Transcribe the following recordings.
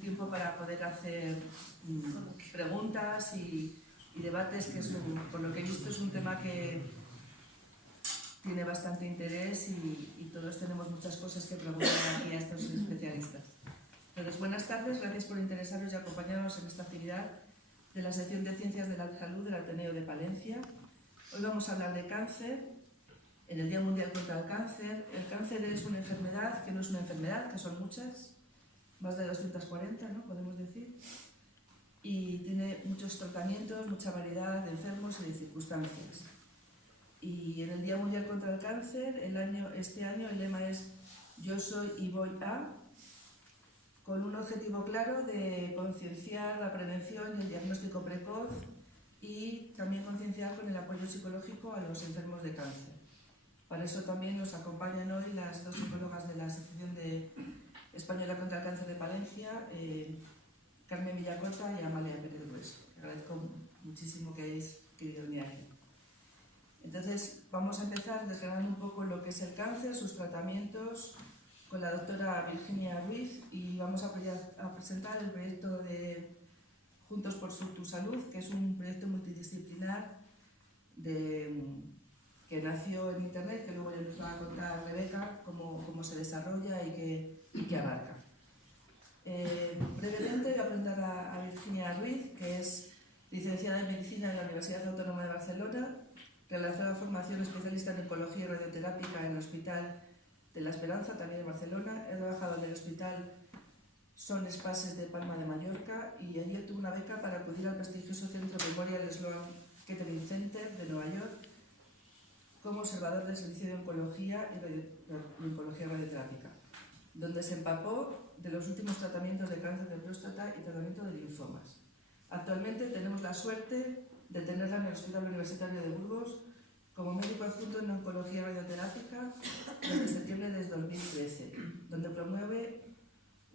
tiempo para poder hacer preguntas y debates, que por lo que he visto es un tema que tiene bastante interés y todos tenemos muchas cosas que preguntar aquí a estos especialistas. Entonces, buenas tardes, gracias por interesaros y acompañarnos en esta actividad de la sección de Ciencias de la Salud del Ateneo de Palencia. Hoy vamos a hablar de cáncer, en el Día Mundial contra el Cáncer. El cáncer es una enfermedad que no es una enfermedad, que son muchas, más de 240, ¿no? Podemos decir, y tiene muchos tratamientos, mucha variedad de enfermos y de circunstancias. Y en el Día Mundial contra el Cáncer, este año el lema es Yo soy y voy a, con un objetivo claro de concienciar la prevención y el diagnóstico precoz y también concienciar con el apoyo psicológico a los enfermos de cáncer. Para eso también nos acompañan hoy las dos psicólogas de la Asociación Española contra el Cáncer de Palencia, Carmen Villacota y Amalia Pérez Grueso. Agradezco muchísimo que hayáis querido venir aquí. Entonces, vamos a empezar desgranando un poco lo que es el cáncer, sus tratamientos, con la doctora Virginia Ruiz, y vamos a presentar el proyecto de Juntos por tu Salud, que es un proyecto multidisciplinar que nació en Internet, que luego ya nos va a contar Rebeca cómo se desarrolla y qué abarca. Brevemente voy a presentar a Virginia Ruiz, que es licenciada en Medicina en la Universidad Autónoma de Barcelona, realizada formación especialista en oncología y radioterápica en el Hospital de la Esperanza, también en Barcelona. He trabajado en el Hospital Son Espases de Palma de Mallorca y allí obtuvo una beca para acudir al prestigioso Centro Memorial Sloan Kettering Center de Nueva York como observador del servicio de oncología y oncología radioterápica, donde se empapó de los últimos tratamientos de cáncer de próstata y tratamiento de linfomas. Actualmente tenemos la suerte de tenerla en el Hospital Universitario de Burgos como médico adjunto en oncología radioterápica desde septiembre de 2013, donde promueve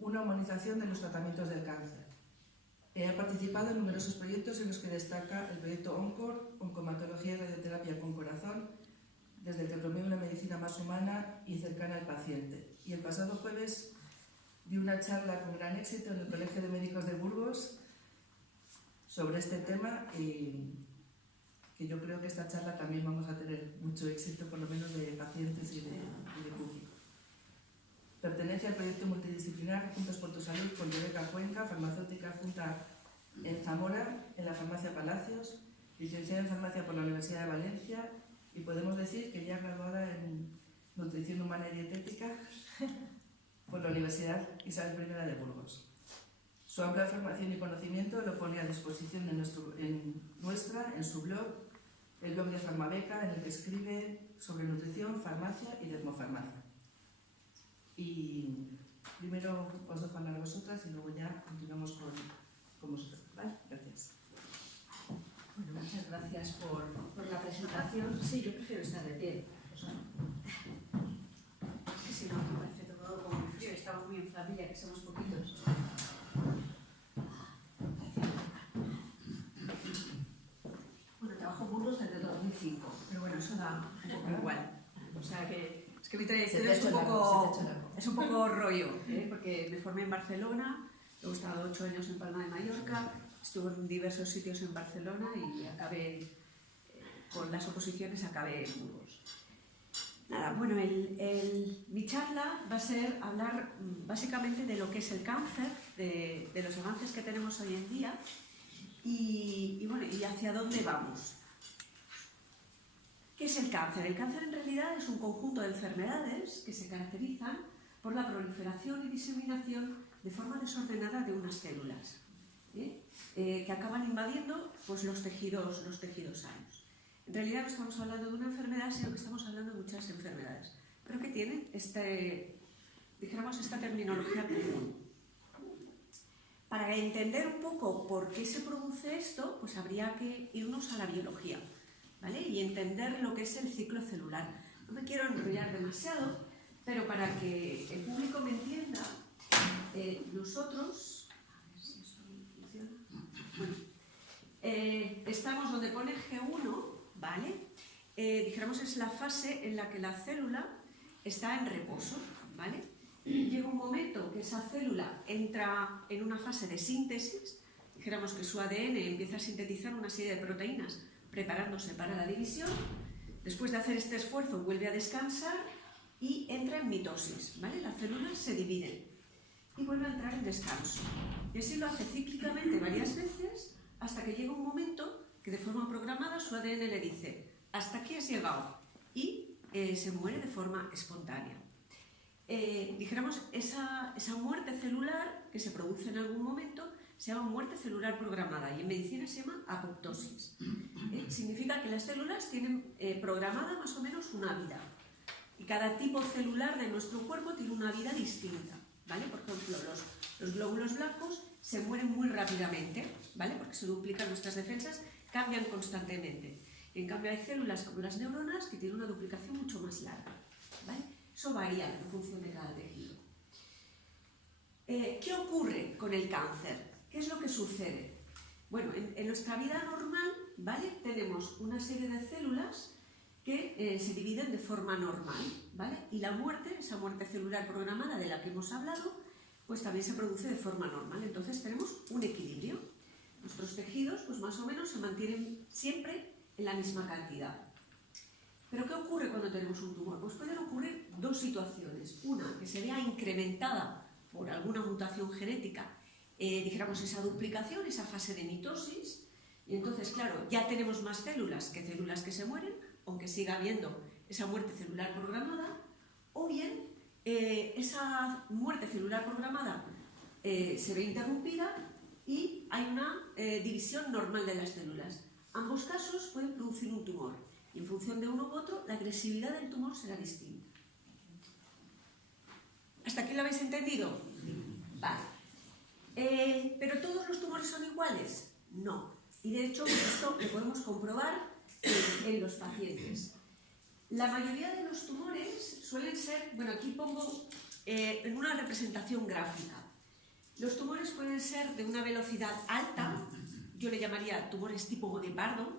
una humanización de los tratamientos del cáncer. Ha participado en numerosos proyectos en los que destaca el proyecto ONCOR, Oncomatología y Radioterapia con Corazón, desde el que promueve una medicina más humana y cercana al paciente. Y el pasado jueves dio una charla con gran éxito en el Colegio de Médicos de Burgos sobre este tema, y que yo creo que esta charla también vamos a tener mucho éxito, por lo menos de pacientes y de público. Pertenece al proyecto multidisciplinar Juntos por tu Salud con Rebeca Cuenca, farmacéutica adjunta en Zamora, en la Farmacia Palacios, licenciada en Farmacia por la Universidad de Valencia, y podemos decir que ya graduada en Nutrición Humana y Dietética por la Universidad Isabel I de Burgos. Su amplia formación y conocimiento lo pone a disposición en su blog, el blog de Farmabeca, en el que escribe sobre nutrición, farmacia y dermofarmacia. Y primero os dejo hablar a vosotras y luego ya continuamos con vosotros. ¿Vale? Gracias. Bueno, muchas gracias por la presentación. Sí, yo prefiero estar de pie. Es que si no, me parece todo como muy frío. Estamos muy en familia, que somos poquitos. Bueno, trabajo en Burgos desde 2005, pero bueno, eso da un poco igual. O sea que es que mi trayectoria es un poco rollo, porque me formé en Barcelona, luego he estado 8 años en Palma de Mallorca, estuve en diversos sitios en Barcelona y acabé, con las oposiciones, acabé en Burgos. Nada, bueno, mi charla va a ser hablar básicamente de lo que es el cáncer, de los avances que tenemos hoy en día y hacia dónde vamos. ¿Qué es el cáncer? El cáncer en realidad es un conjunto de enfermedades que se caracterizan por la proliferación y diseminación de forma desordenada de unas células, que acaban invadiendo pues, los tejidos sanos. En realidad no estamos hablando de una enfermedad, sino que estamos hablando de muchas enfermedades, pero que tienen esta terminología común. Para entender un poco por qué se produce esto, pues habría que irnos a la biología, ¿vale? Y entender lo que es el ciclo celular. No me quiero enrollar demasiado, pero para que el público me entienda, nosotros... A ver si esto funciona. Bueno, estamos donde pone G1, ¿vale? Dijéramos es la fase en la que la célula está en reposo, ¿vale? llega un momento que esa célula entra en una fase de síntesis, dijéramos que su ADN empieza a sintetizar una serie de proteínas preparándose para la división, después de hacer este esfuerzo vuelve a descansar y entra en mitosis, ¿vale? Las células se dividen y vuelve a entrar en descanso. Y así lo hace cíclicamente varias veces hasta que llega un momento que de forma programada su ADN le dice hasta aquí has llegado y se muere de forma espontánea. Dijéramos, esa muerte celular que se produce en algún momento se llama muerte celular programada y en medicina se llama apoptosis. Significa que las células tienen programada más o menos una vida y cada tipo celular de nuestro cuerpo tiene una vida distinta, ¿vale? Por ejemplo, los glóbulos blancos se mueren muy rápidamente, ¿vale? Porque se duplican nuestras defensas, cambian constantemente. Y en cambio hay células como las neuronas que tienen una duplicación mucho más larga, ¿vale? Eso varía en función de cada tejido. ¿Qué ocurre con el cáncer? ¿Qué es lo que sucede? Bueno, en nuestra vida normal, ¿vale? Tenemos una serie de células que se dividen de forma normal, ¿vale? Y la muerte, esa muerte celular programada de la que hemos hablado, pues también se produce de forma normal. Entonces tenemos un equilibrio. Nuestros tejidos, pues más o menos, se mantienen siempre en la misma cantidad. ¿Pero qué ocurre cuando tenemos un tumor? Pues pueden ocurrir dos situaciones. Una, que se vea incrementada por alguna mutación genética, dijéramos esa duplicación, esa fase de mitosis, y entonces, claro, ya tenemos más células que se mueren, aunque siga habiendo esa muerte celular programada, o bien esa muerte celular programada se ve interrumpida y hay una división normal de las células. Ambos casos pueden producir un tumor y en función de uno u otro la agresividad del tumor será distinta. ¿Hasta aquí lo habéis entendido? Vale. ¿Pero todos los tumores son iguales? No. Y de hecho esto lo podemos comprobar en los pacientes. La mayoría de los tumores suelen ser, bueno, aquí pongo en una representación gráfica. Los tumores pueden ser de una velocidad alta, yo le llamaría tumores tipo guepardo,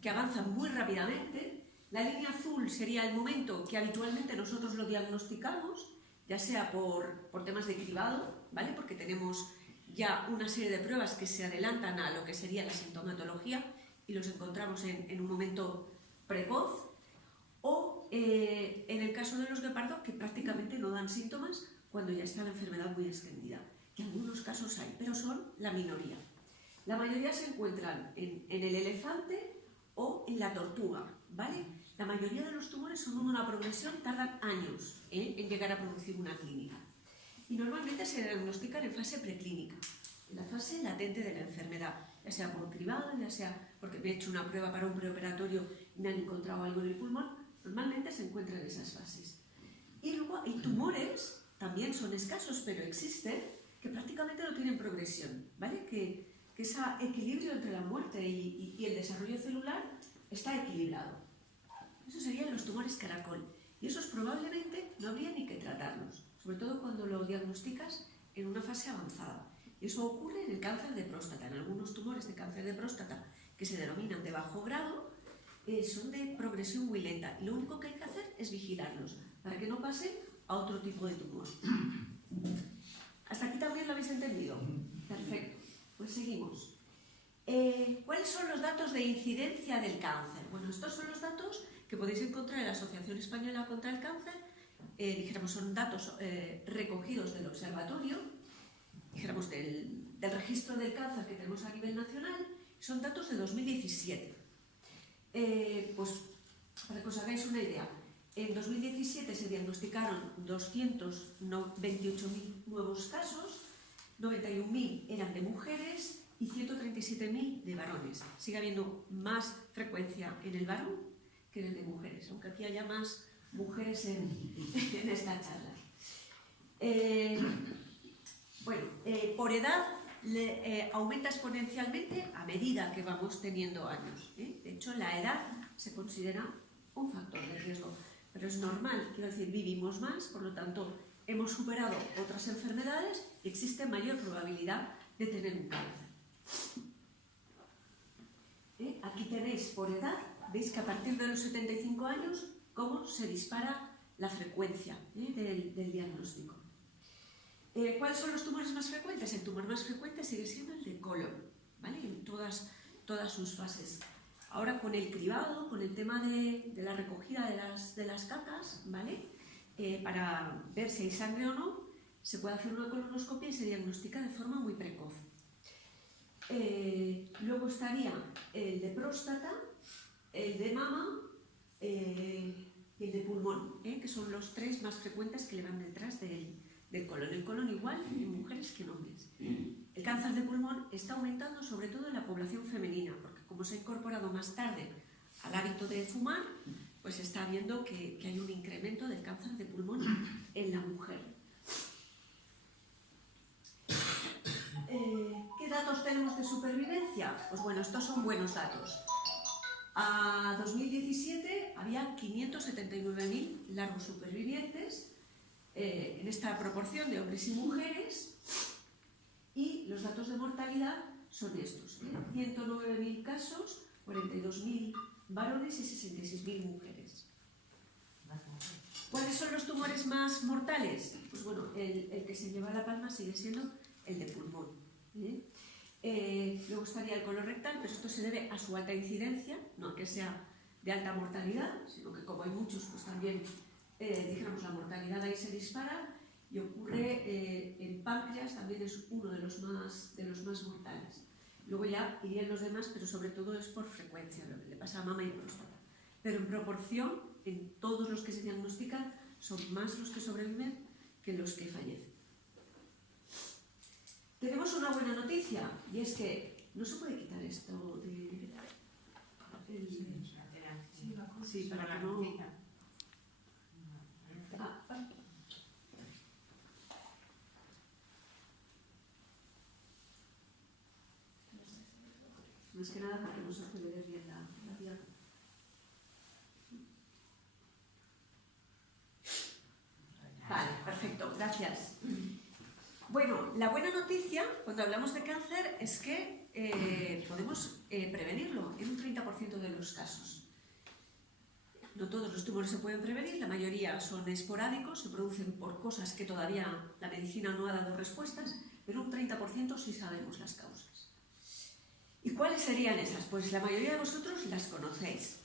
que avanzan muy rápidamente. La línea azul sería el momento que habitualmente nosotros lo diagnosticamos, ya sea por temas de cribado, ¿vale? Porque tenemos ya una serie de pruebas que se adelantan a lo que sería la sintomatología y los encontramos en un momento precoz, o en el caso de los guepardos que prácticamente no dan síntomas cuando ya está la enfermedad muy extendida, que algunos casos hay, pero son la minoría. La mayoría se encuentran en el elefante o en la tortuga, ¿vale? La mayoría de los tumores son una progresión, tardan años en llegar a producir una clínica. Y normalmente se diagnostican en fase preclínica, en la fase latente de la enfermedad, ya sea por cribado, ya sea porque me he hecho una prueba para un preoperatorio y me han encontrado algo en el pulmón. Normalmente se encuentran en esas fases. Y luego hay tumores, también son escasos, pero existen, que prácticamente no tienen progresión, ¿vale? Que ese equilibrio entre la muerte y el desarrollo celular está equilibrado. Esos serían los tumores caracol. Y esos probablemente no habría ni que tratarlos, sobre todo cuando lo diagnosticas en una fase avanzada. Y eso ocurre en el cáncer de próstata. En algunos tumores de cáncer de próstata que se denominan de bajo grado, son de progresión muy lenta. Y lo único que hay que hacer es vigilarlos para que no pase a otro tipo de tumor. ¿Hasta aquí también lo habéis entendido? Perfecto. Pues seguimos. ¿Cuáles son los datos de incidencia del cáncer? Bueno, estos son los datos que podéis encontrar en la Asociación Española contra el Cáncer. Dijéramos, son datos recogidos del observatorio, dijéramos, del registro del cáncer que tenemos a nivel nacional. Son datos de 2017. Pues para que os hagáis una idea, en 2017 se diagnosticaron 228.000 nuevos casos, 91.000 eran de mujeres y 137.000 de varones. Sigue habiendo más frecuencia en el varón que en el de mujeres, aunque aquí haya más mujeres en esta charla. Por edad aumenta exponencialmente a medida que vamos teniendo años. De hecho, la edad se considera un factor de riesgo, pero es normal, quiero decir, vivimos más, por lo tanto, hemos superado otras enfermedades y existe mayor probabilidad de tener un cáncer. Aquí tenéis por edad, veis que a partir de los 75 años, cómo se dispara la frecuencia del diagnóstico. ¿Cuáles son los tumores más frecuentes? El tumor más frecuente sigue siendo el de colon, ¿vale? En todas sus fases. Ahora con el cribado, con el tema de la recogida de las cacas, ¿vale? Para ver si hay sangre o no, se puede hacer una colonoscopia y se diagnostica de forma muy precoz. Luego estaría el de próstata, el de mama y el de pulmón, que son los tres más frecuentes que le van detrás del colon. El colon igual en mujeres que en hombres. El cáncer de pulmón está aumentando sobre todo en la población femenina, porque como se ha incorporado más tarde al hábito de fumar, pues se está viendo que hay un incremento del cáncer de pulmón en la mujer. ¿Qué datos tenemos de supervivencia? Pues bueno, estos son buenos datos. A 2017 había 579.000 largos supervivientes en esta proporción de hombres y mujeres, y los datos de mortalidad son estos, 109.000 casos, 42.000 varones y 66.000 mujeres. ¿Cuáles son los tumores más mortales? Pues bueno, el que se lleva la palma sigue siendo el de pulmón. Luego estaría el colorectal, pero esto se debe a su alta incidencia, no que sea de alta mortalidad, sino que como hay muchos, pues también, dijéramos, la mortalidad ahí se dispara, y ocurre en páncreas, también es uno de los más mortales. Luego ya irían los demás, pero sobre todo es por frecuencia, lo que le pasa a mama y próstata. Pero en proporción, en todos los que se diagnostican, son más los que sobreviven que los que fallecen. Tenemos una buena noticia, y es que no se puede quitar esto de... Sí, para que no... Más que nada porque no se puede ver bien la diapositiva. Vale, perfecto, gracias. Bueno, la buena noticia cuando hablamos de cáncer es que podemos prevenirlo en un 30% de los casos. No todos los tumores se pueden prevenir, la mayoría son esporádicos, se producen por cosas que todavía la medicina no ha dado respuestas, pero un 30% sí sabemos las causas. ¿Y cuáles serían esas? Pues la mayoría de vosotros las conocéis.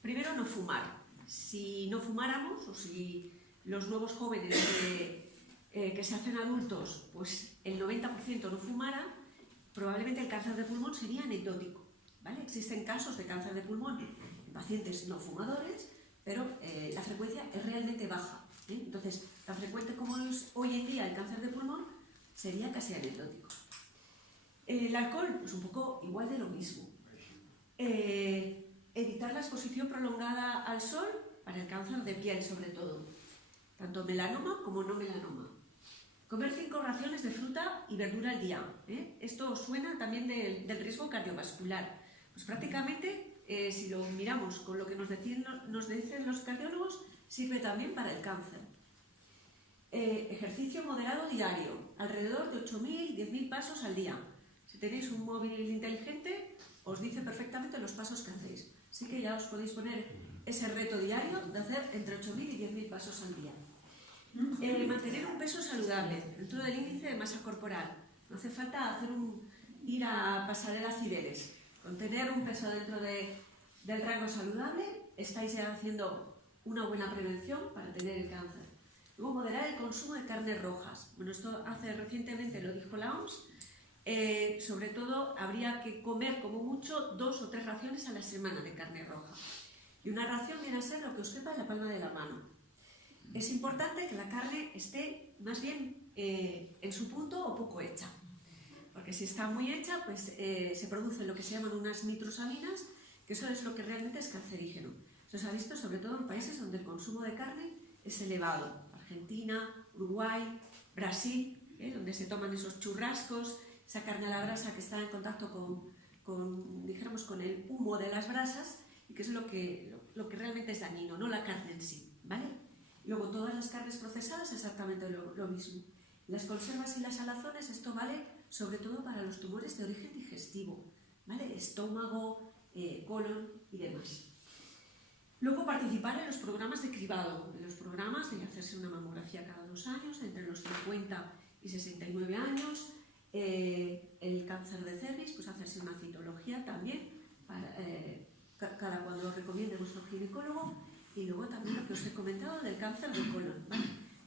Primero, no fumar. Si no fumáramos, o si los nuevos jóvenes que se hacen adultos, pues el 90% no fumara, probablemente el cáncer de pulmón sería anecdótico, ¿vale? Existen casos de cáncer de pulmón en pacientes no fumadores, pero la frecuencia es realmente baja, ¿eh? Entonces, tan frecuente como es hoy en día el cáncer de pulmón sería casi anecdótico. El alcohol, pues un poco igual de lo mismo. Evitar la exposición prolongada al sol para el cáncer de piel, sobre todo. Tanto melanoma como no melanoma. Comer 5 raciones de fruta y verdura al día. Esto suena también del riesgo cardiovascular. Pues prácticamente, si lo miramos con lo que nos dicen los cardiólogos, sirve también para el cáncer. Ejercicio moderado diario, alrededor de 8.000, 10.000 pasos al día. Si tenéis un móvil inteligente, os dice perfectamente los pasos que hacéis. Así que ya os podéis poner ese reto diario de hacer entre 8.000 y 10.000 pasos al día. Mantener un peso saludable dentro del índice de masa corporal. No hace falta ir a pasarela Cibeles. Con tener un peso dentro del rango saludable, estáis ya haciendo una buena prevención para tener el cáncer. Luego, moderar el consumo de carnes rojas. Bueno, esto recientemente lo dijo la OMS. Sobre todo, habría que comer como mucho 2 o 3 raciones a la semana de carne roja. Y una ración viene a ser lo que os quepa en la palma de la mano. Es importante que la carne esté más bien en su punto o poco hecha. Porque si está muy hecha, pues se producen lo que se llaman unas nitrosaminas, que eso es lo que realmente es cancerígeno. Eso se ha visto sobre todo en países donde el consumo de carne es elevado. Argentina, Uruguay, Brasil, donde se toman esos churrascos, esa carne a la brasa que está en contacto con el humo de las brasas, y que es lo que realmente es dañino, no la carne en sí, ¿vale? Luego todas las carnes procesadas exactamente lo mismo. Las conservas y las salazones, esto vale sobre todo para los tumores de origen digestivo, ¿vale? Estómago, colon y demás. Luego participar en los programas de cribado, en los programas de hacerse una mamografía cada 2 años, entre los 50 y 69 años. El cáncer de cervix, pues hacerse una citología también, cada cuando lo recomiende vuestro ginecólogo. Y luego también lo que os he comentado del cáncer de colon, ¿vale?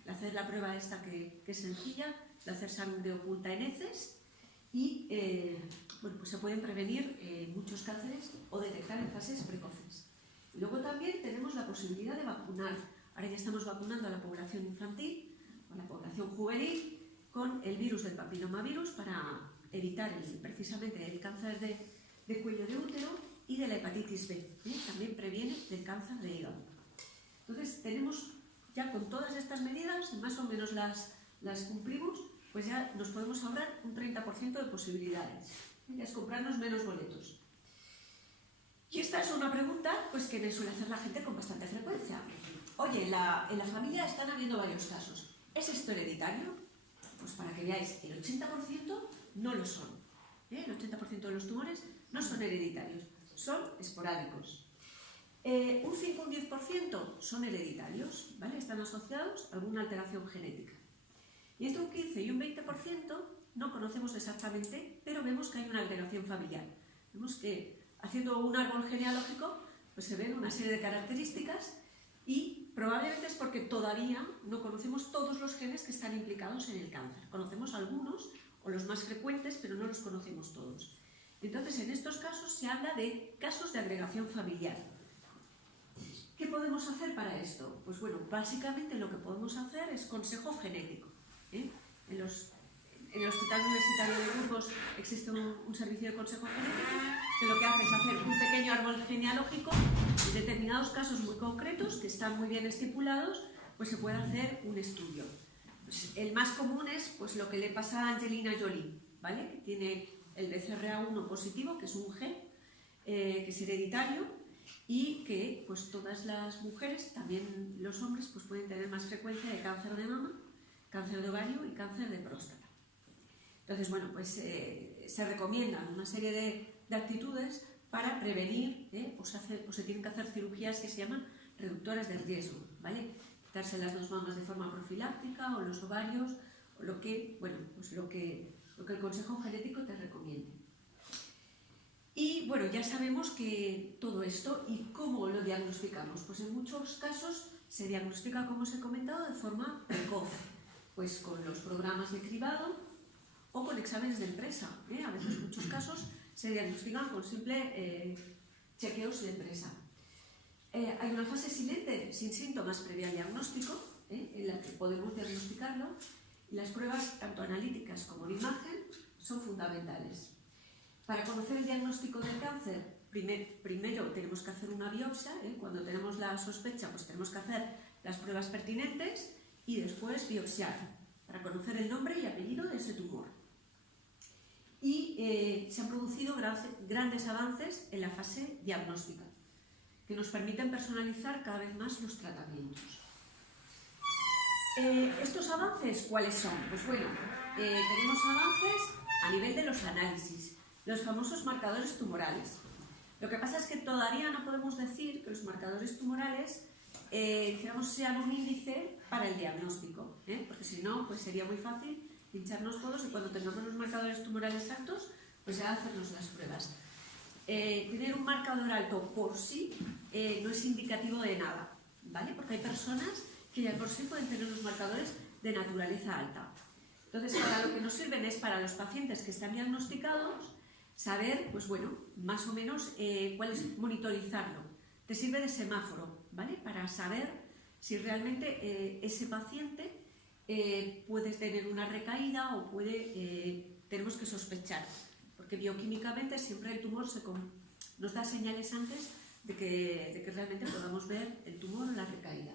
Hacer la prueba esta que es sencilla, de hacer sangre oculta en heces y bueno, pues se pueden prevenir muchos cánceres o detectar en fases precoces. Y luego también tenemos la posibilidad de vacunar. Ahora ya estamos vacunando a la población infantil, a la población juvenil, con el virus del papilomavirus para evitar precisamente el cáncer de cuello de útero y de la hepatitis B. También previene del cáncer de hígado. Entonces tenemos ya con todas estas medidas, más o menos las cumplimos, pues ya nos podemos ahorrar un 30% de posibilidades. Ya es comprarnos menos boletos. Y esta es una pregunta pues, que me suele hacer la gente con bastante frecuencia. Oye, en la familia están habiendo varios casos. ¿Es esto hereditario? Pues para que veáis, el 80% no lo son. El 80% de los tumores no son hereditarios, son esporádicos. Un 5 o un 10% son hereditarios, ¿vale? Están asociados a alguna alteración genética. Y entre un 15 y un 20% no conocemos exactamente, pero vemos que hay una agregación familiar. Vemos que haciendo un árbol genealógico pues se ven una serie de características y probablemente es porque todavía no conocemos todos los genes que están implicados en el cáncer. Conocemos algunos o los más frecuentes, pero no los conocemos todos. Entonces, en estos casos se habla de casos de agregación familiar. ¿Qué podemos hacer para esto? Pues bueno, básicamente lo que podemos hacer es consejo genético. En el Hospital Universitario de Burgos existe un servicio de consejo genético que lo que hace es hacer un pequeño árbol genealógico en determinados casos muy concretos que están muy bien estipulados, pues se puede hacer un estudio. Pues el más común es pues, lo que le pasa a Angelina Jolie, ¿vale? Que tiene el BCRA1 positivo, que es un gen, que es hereditario y que pues, todas las mujeres, también los hombres, pues, pueden tener más frecuencia de cáncer de mama, cáncer de ovario y cáncer de próstata. Entonces, bueno, pues se recomiendan una serie de actitudes para prevenir, o se tienen que hacer cirugías que se llaman reductoras de riesgo, ¿vale? Quitarse las dos mamas de forma profiláctica o los ovarios, o lo que el consejo genético te recomiende. Y bueno, ya sabemos que todo esto y cómo lo diagnosticamos. Pues en muchos casos se diagnostica, como os he comentado, de forma precoz, pues con los programas de cribado o con exámenes de empresa. A veces en muchos casos se diagnostican con simple chequeos de empresa. Hay una fase silente, sin síntomas, previa al diagnóstico, en la que podemos diagnosticarlo, y las pruebas, tanto analíticas como de imagen, son fundamentales. Para conocer el diagnóstico del cáncer, primero tenemos que hacer una biopsia, cuando tenemos la sospecha, pues tenemos que hacer las pruebas pertinentes y después biopsiar, para conocer el nombre y apellido de ese tumor. Y se han producido grandes avances en la fase diagnóstica, que nos permiten personalizar cada vez más los tratamientos. ¿Estos avances cuáles son? Pues bueno, tenemos avances a nivel de los análisis, los famosos marcadores tumorales. Lo que pasa es que todavía no podemos decir que los marcadores tumorales sean un índice para el diagnóstico, porque si no, pues sería muy fácil pincharnos todos y cuando tengamos los marcadores tumorales altos, pues ya hacernos las pruebas. Tener un marcador alto por sí no es indicativo de nada, ¿vale? Porque hay personas que ya por sí pueden tener los marcadores de naturaleza alta. Entonces, para lo que nos sirven es para los pacientes que están diagnosticados, saber, pues bueno, más o menos cuál es monitorizarlo. Te sirve de semáforo, ¿vale? Para saber si realmente ese paciente puede tener una recaída o tenemos que sospechar. Porque bioquímicamente siempre el tumor nos da señales antes de que realmente podamos ver el tumor o la recaída.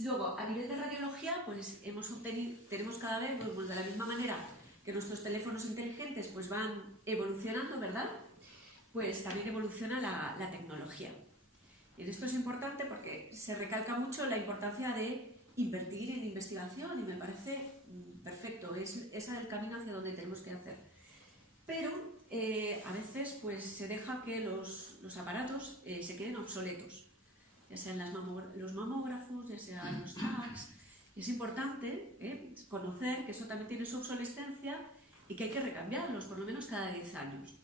Luego, a nivel de radiología, pues tenemos cada vez, pues de la misma manera que nuestros teléfonos inteligentes pues van evolucionando, ¿verdad? Pues también evoluciona la tecnología. Y esto es importante porque se recalca mucho la importancia de invertir en investigación y me parece perfecto, ese es el camino hacia donde tenemos que hacer. Pero a veces pues, se deja que los aparatos se queden obsoletos, ya sean los mamógrafos, ya sean los TACs, Y es importante conocer que eso también tiene su obsolescencia y que hay que recambiarlos, por lo menos cada 10 años.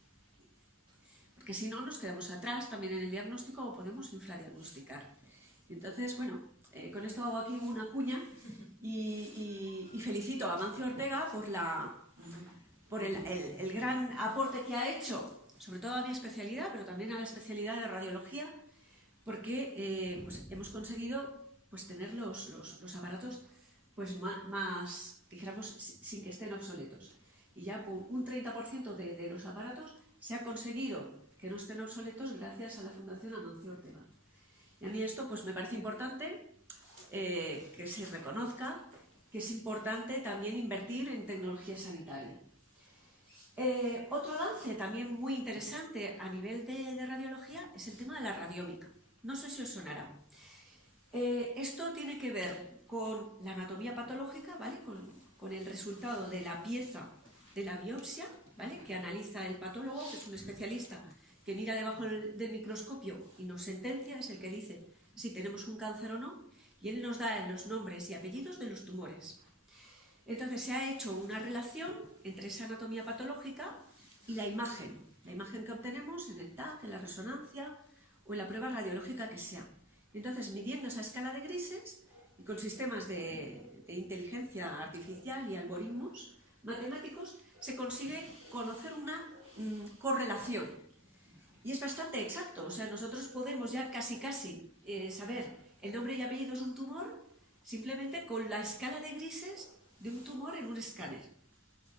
Porque si no, nos quedamos atrás también en el diagnóstico o podemos infradiagnosticar. Entonces, bueno, con esto hago aquí una cuña y felicito a Amancio Ortega por el gran aporte que ha hecho, sobre todo a mi especialidad, pero también a la especialidad de radiología, porque pues hemos conseguido pues, tener los aparatos pues, más, dijéramos, sin que estén obsoletos. Y ya con un 30% de los aparatos se ha conseguido que no estén obsoletos gracias a la Fundación Amancio Ortega. Y a mí esto pues, me parece importante que se reconozca que es importante también invertir en tecnología sanitaria. Otro avance también muy interesante a nivel de radiología es el tema de la radiómica. No sé si os sonará. Esto tiene que ver con la anatomía patológica, ¿vale? Con el resultado de la pieza de la biopsia, ¿vale? Que analiza el patólogo, que es un especialista que mira debajo del microscopio y nos sentencia, es el que dice si tenemos un cáncer o no, y él nos da los nombres y apellidos de los tumores. Entonces se ha hecho una relación entre esa anatomía patológica y la imagen que obtenemos en el TAC, en la resonancia o en la prueba radiológica que sea. Entonces, midiendo esa escala de grises y con sistemas de inteligencia artificial y algoritmos matemáticos, se consigue conocer una correlación. Y es bastante exacto, o sea, nosotros podemos ya casi saber el nombre y apellidos de un tumor simplemente con la escala de grises de un tumor en un escáner,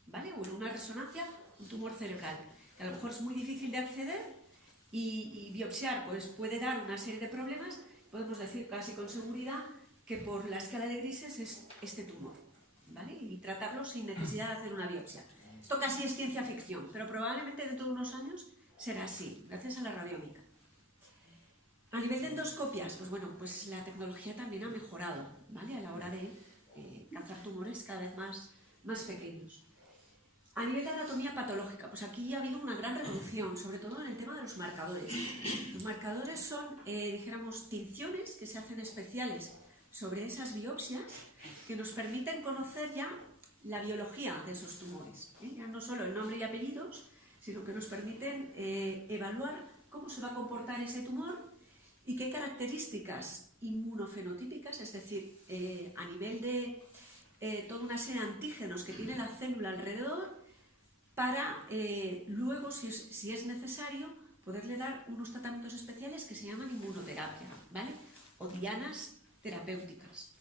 ¿vale? O en una resonancia, un tumor cerebral, que a lo mejor es muy difícil de acceder y biopsiar pues puede dar una serie de problemas. Podemos decir casi con seguridad que por la escala de grises es este tumor, ¿vale? Y tratarlo sin necesidad de hacer una biopsia. Esto casi es ciencia ficción, pero probablemente dentro de unos años será así, gracias a la radiómica. A nivel de endoscopias, pues bueno, pues la tecnología también ha mejorado, ¿vale? A la hora de cazar tumores cada vez más pequeños. A nivel de anatomía patológica, pues aquí ha habido una gran revolución, sobre todo en el tema de los marcadores. Los marcadores son, dijéramos, tinciones que se hacen especiales sobre esas biopsias que nos permiten conocer ya la biología de esos tumores. Ya no solo el nombre y apellidos, sino que nos permiten evaluar cómo se va a comportar ese tumor y qué características inmunofenotípicas, es decir, a nivel de toda una serie de antígenos que tiene la célula alrededor, para luego, si es necesario, poderle dar unos tratamientos especiales que se llaman inmunoterapia, ¿vale? O dianas terapéuticas.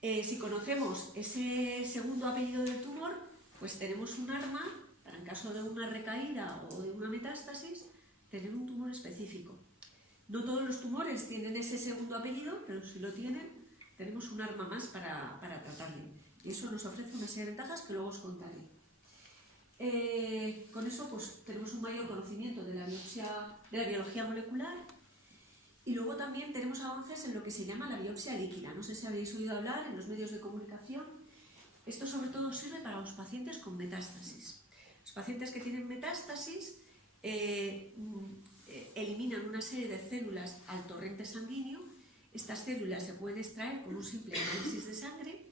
Si conocemos ese segundo apellido del tumor, pues tenemos un arma, para en caso de una recaída o de una metástasis, tener un tumor específico. No todos los tumores tienen ese segundo apellido, pero si lo tienen, tenemos un arma más para tratarle. Y eso nos ofrece una serie de ventajas que luego os contaré. Con eso pues, tenemos un mayor conocimiento de la biología molecular y luego también tenemos avances en lo que se llama la biopsia líquida. No sé si habéis oído hablar en los medios de comunicación. Esto sobre todo sirve para los pacientes con metástasis. Los pacientes que tienen metástasis eliminan una serie de células al torrente sanguíneo. Estas células se pueden extraer con un simple análisis de sangre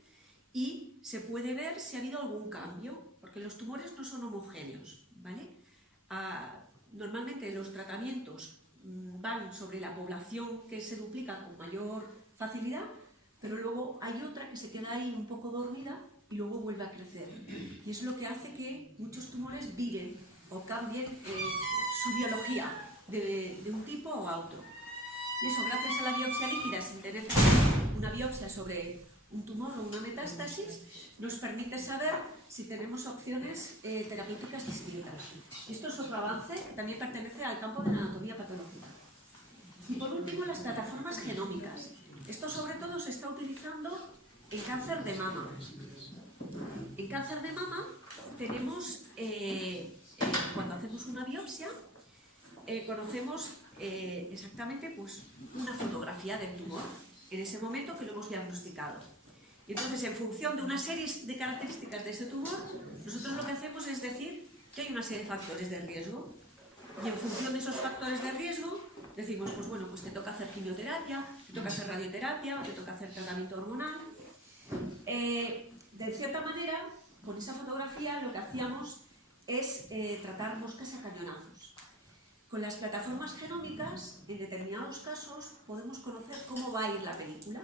y se puede ver si ha habido algún cambio, porque los tumores no son homogéneos, ¿vale? Normalmente los tratamientos van sobre la población que se duplica con mayor facilidad, pero luego hay otra que se queda ahí un poco dormida y luego vuelve a crecer. Y es lo que hace que muchos tumores viren o cambien su biología de un tipo a otro. Y eso, gracias a la biopsia líquida, sin tener una biopsia sobre un tumor o una metástasis, nos permite saber si tenemos opciones terapéuticas distintas. Esto es otro avance que también pertenece al campo de la anatomía patológica. Y por último, las plataformas genómicas. Esto sobre todo se está utilizando en cáncer de mama. En cáncer de mama tenemos, cuando hacemos una biopsia, conocemos exactamente pues, una fotografía del tumor en ese momento que lo hemos diagnosticado. Y entonces, en función de una serie de características de ese tumor, nosotros lo que hacemos es decir que hay una serie de factores de riesgo. Y en función de esos factores de riesgo, decimos, pues bueno, pues te toca hacer quimioterapia, te toca hacer radioterapia, o te toca hacer tratamiento hormonal. De cierta manera, con esa fotografía lo que hacíamos es tratar moscas a cañonazos. Con las plataformas genómicas, en determinados casos, podemos conocer cómo va a ir la película.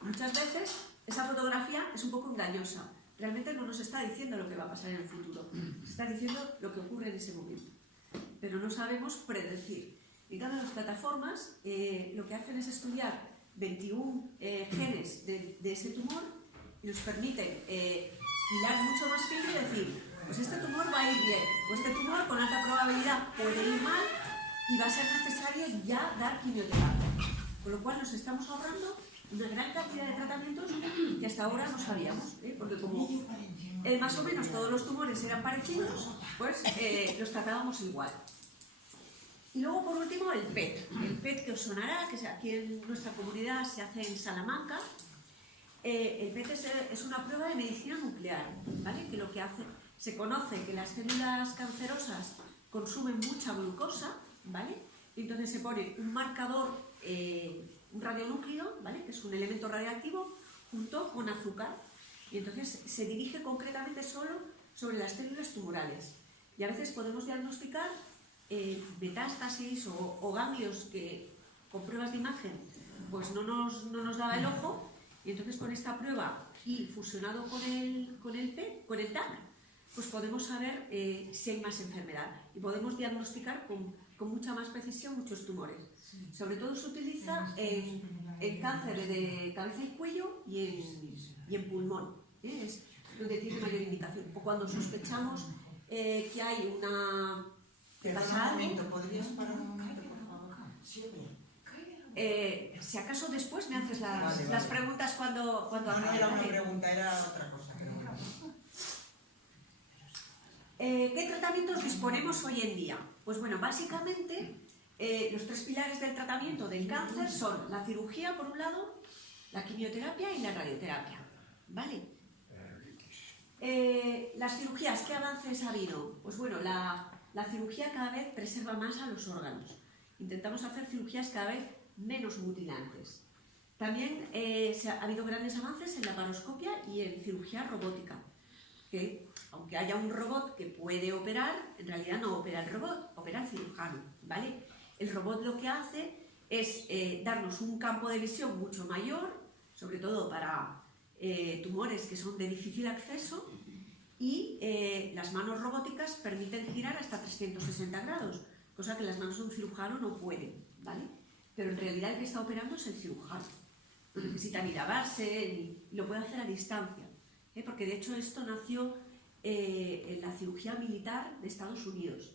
Muchas veces esa fotografía es un poco engañosa. Realmente no nos está diciendo lo que va a pasar en el futuro. Nos está diciendo lo que ocurre en ese momento. Pero no sabemos predecir. En cambio, las plataformas lo que hacen es estudiar 21 genes de ese tumor y nos permiten hilar mucho más fino y decir, pues este tumor va a ir bien, o este tumor con alta probabilidad puede ir mal y va a ser necesario ya dar quimioterapia. Con lo cual nos estamos ahorrando una gran cantidad de tratamientos que hasta ahora no sabíamos, porque como más o menos todos los tumores eran parecidos, pues los tratábamos igual. Y luego, por último, el PET. El PET que os sonará, que aquí en nuestra comunidad se hace en Salamanca. El PET es una prueba de medicina nuclear, ¿vale? Que lo que hace, se conoce que las células cancerosas consumen mucha glucosa, ¿vale? Y entonces se pone un marcador, un radionúclido, ¿vale? Que es un elemento radioactivo, junto con azúcar. Y entonces se dirige concretamente solo sobre las células tumorales. Y a veces podemos diagnosticar metástasis o ganglios que con pruebas de imagen pues no nos daba el ojo, y entonces con esta prueba y fusionado con el TAC, pues podemos saber si hay más enfermedad y podemos diagnosticar con mucha más precisión muchos tumores. Sobre todo se utiliza en cáncer de cabeza y cuello y en pulmón, es donde tiene mayor indicación. O cuando sospechamos que hay una... Perdona un momento, ¿podrías parar un momento, por favor? Sí, si acaso después me haces las preguntas cuando no era una pregunta, era otra cosa. ¿Qué tratamientos disponemos hoy en día? Pues bueno, básicamente los tres pilares del tratamiento del cáncer son la cirugía, por un lado, la quimioterapia y la radioterapia, ¿vale? Las cirugías, ¿qué avances ha habido? Pues bueno, la cirugía cada vez preserva más a los órganos. Intentamos hacer cirugías cada vez menos mutilantes. También ha habido grandes avances en la laparoscopia y en cirugía robótica, que aunque haya un robot que puede operar, en realidad no opera el robot, opera el cirujano, ¿vale? El robot lo que hace es darnos un campo de visión mucho mayor, sobre todo para tumores que son de difícil acceso, y las manos robóticas permiten girar hasta 360 grados, cosa que las manos de un cirujano no pueden, ¿vale? Pero en realidad el que está operando es el cirujano. No necesita ni lavarse, ni lo puede hacer a distancia, porque de hecho esto nació en la cirugía militar de Estados Unidos,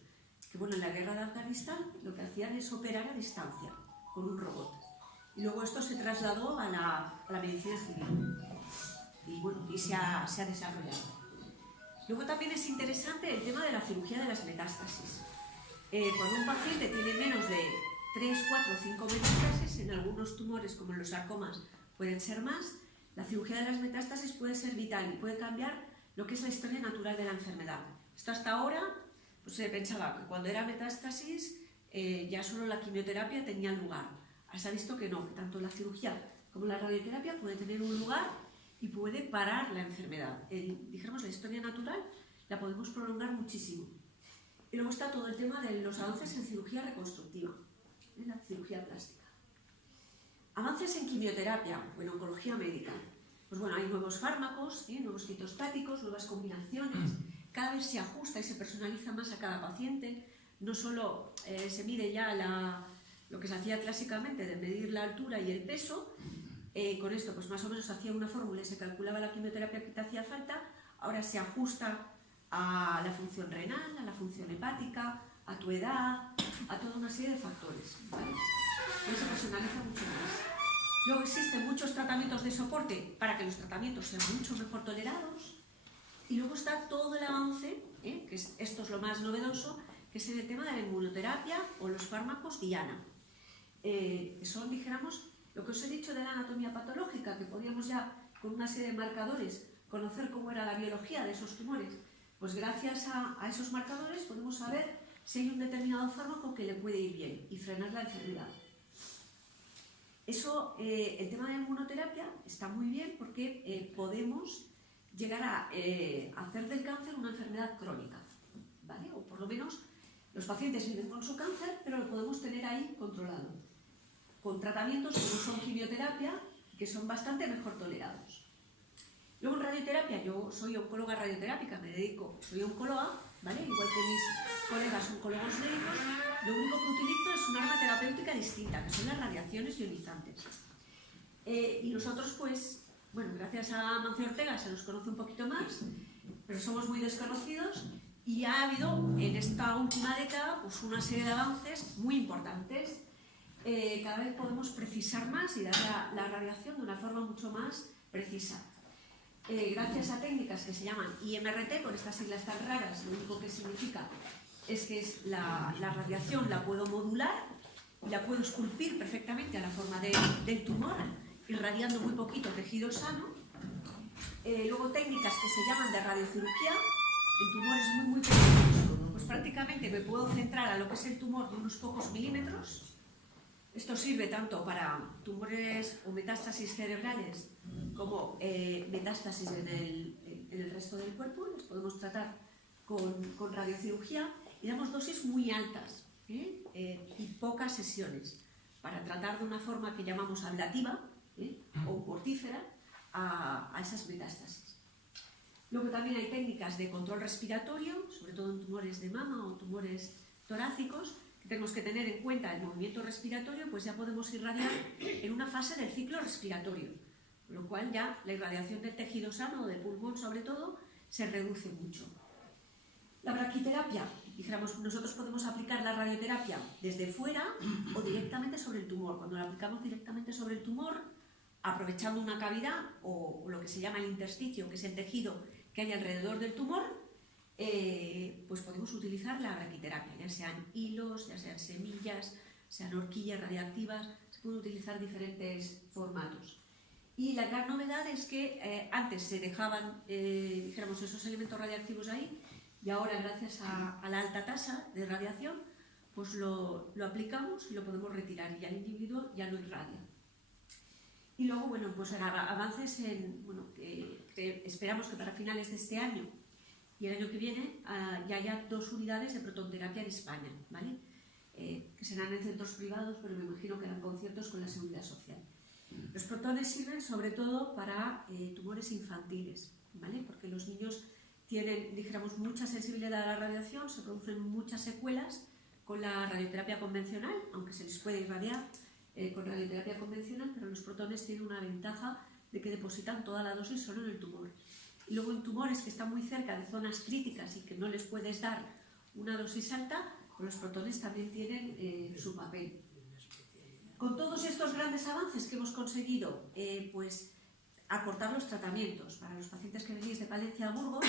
que bueno, en la guerra de Afganistán lo que hacían es operar a distancia con un robot. Y luego esto se trasladó a la medicina civil y bueno, y se ha desarrollado. Luego también es interesante el tema de la cirugía de las metástasis. Cuando un paciente tiene menos de 3, 4 o 5 metástasis, en algunos tumores como en los sarcomas pueden ser más, la cirugía de las metástasis puede ser vital y puede cambiar lo que es la historia natural de la enfermedad. Esto hasta ahora pues, se pensaba que cuando era metástasis ya solo la quimioterapia tenía lugar. Ahora se ha visto que no, que tanto la cirugía como la radioterapia puede tener un lugar y puede parar la enfermedad. Dijéramos, la historia natural la podemos prolongar muchísimo. Y luego está todo el tema de los avances en cirugía reconstructiva, en la cirugía plástica. Avances en quimioterapia o en oncología médica. Pues bueno, hay nuevos fármacos, nuevos citostáticos, nuevas combinaciones. Cada vez se ajusta y se personaliza más a cada paciente. No solo se mide ya lo que se hacía clásicamente de medir la altura y el peso. Con esto pues más o menos se hacía una fórmula y se calculaba la quimioterapia que te hacía falta. Ahora se ajusta a la función renal, a la función hepática, a tu edad, a toda una serie de factores, ¿vale? Y se personaliza mucho más. Luego existen muchos tratamientos de soporte para que los tratamientos sean mucho mejor tolerados. Y luego está todo el avance, que esto es lo más novedoso, que es en el tema de la inmunoterapia o los fármacos diana. Son, dijéramos, lo que os he dicho de la anatomía patológica, que podíamos ya con una serie de marcadores conocer cómo era la biología de esos tumores. Pues gracias a esos marcadores podemos saber si hay un determinado fármaco que le puede ir bien y frenar la enfermedad. Eso, el tema de la inmunoterapia está muy bien porque podemos llegar a hacer del cáncer una enfermedad crónica, ¿vale? O por lo menos los pacientes viven con su cáncer, pero lo podemos tener ahí controlado, con tratamientos que no son quimioterapia, que son bastante mejor tolerados. Luego en radioterapia, yo soy oncóloga radioterápica, soy oncóloga, ¿vale? Igual que mis colegas oncólogos médicos, lo único que utilizo es un arma terapéutica distinta, que son las radiaciones ionizantes. Y nosotros, pues, bueno, gracias a Mancio Ortega se nos conoce un poquito más, pero somos muy desconocidos y ha habido en esta última década pues, una serie de avances muy importantes. Cada vez podemos precisar más y dar la radiación de una forma mucho más precisa. Gracias a técnicas que se llaman IMRT, con estas siglas tan raras, lo único que significa es que la radiación la puedo modular y la puedo esculpir perfectamente a la forma del tumor, irradiando muy poquito tejido sano. Luego técnicas que se llaman de radiocirugía, en tumores muy pequeños, pues prácticamente me puedo centrar a lo que es el tumor de unos pocos milímetros. Esto sirve tanto para tumores o metástasis cerebrales como metástasis en el resto del cuerpo. Los podemos tratar con radiocirugía y damos dosis muy altas y pocas sesiones para tratar de una forma que llamamos ablativa o mortífera a esas metástasis. Luego también hay técnicas de control respiratorio, sobre todo en tumores de mama o tumores torácicos. Tenemos que tener en cuenta el movimiento respiratorio, pues ya podemos irradiar en una fase del ciclo respiratorio, con lo cual ya la irradiación del tejido sano, del pulmón sobre todo, se reduce mucho. La braquiterapia, dijéramos, nosotros podemos aplicar la radioterapia desde fuera o directamente sobre el tumor. Cuando la aplicamos directamente sobre el tumor, aprovechando una cavidad o lo que se llama el intersticio, que es el tejido que hay alrededor del tumor, pues podemos utilizar la braquiterapia, ya sean hilos, ya sean semillas, sean horquillas radiactivas, se pueden utilizar diferentes formatos. Y la gran novedad es que antes se dejaban, dijéramos, esos elementos radiactivos ahí y ahora gracias a la alta tasa de radiación pues lo aplicamos y lo podemos retirar y ya el individuo ya no irradia. Y luego, bueno, pues avances en, bueno, que esperamos que para finales de este año y el año que viene ya haya 2 unidades de protonterapia en España, ¿vale? Que serán en centros privados, pero me imagino que harán conciertos con la Seguridad Social. Los protones sirven sobre todo para tumores infantiles, ¿vale? Porque los niños tienen, dijéramos, mucha sensibilidad a la radiación, se producen muchas secuelas con la radioterapia convencional, aunque se les puede irradiar con radioterapia convencional, pero los protones tienen una ventaja de que depositan toda la dosis solo en el tumor. Y luego en tumores que están muy cerca de zonas críticas y que no les puedes dar una dosis alta, pues los protones también tienen su papel. Con todos estos grandes avances que hemos conseguido, pues acortar los tratamientos. Para los pacientes que venís de Palencia a Burgos,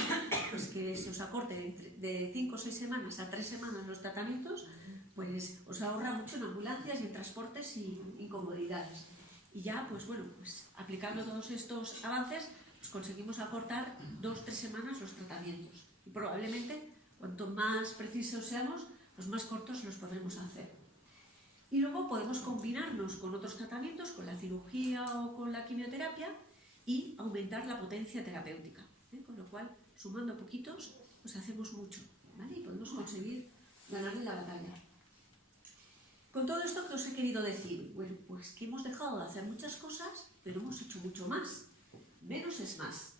pues que se os acorte de 5 o 6 semanas a 3 semanas los tratamientos, pues os ahorra mucho en ambulancias y en transportes y incomodidades. Y ya, pues bueno, pues aplicando todos estos avances, pues conseguimos acortar 2 o 3 semanas los tratamientos. Y probablemente, cuanto más precisos seamos, pues más cortos los podremos hacer. Y luego podemos combinarnos con otros tratamientos, con la cirugía o con la quimioterapia, y aumentar la potencia terapéutica. Con lo cual, sumando poquitos, pues hacemos mucho, ¿vale? Y podemos conseguir ganarle la batalla. Con todo esto, ¿qué os he querido decir? Bueno, pues que hemos dejado de hacer muchas cosas, pero hemos hecho mucho más. Menos es más.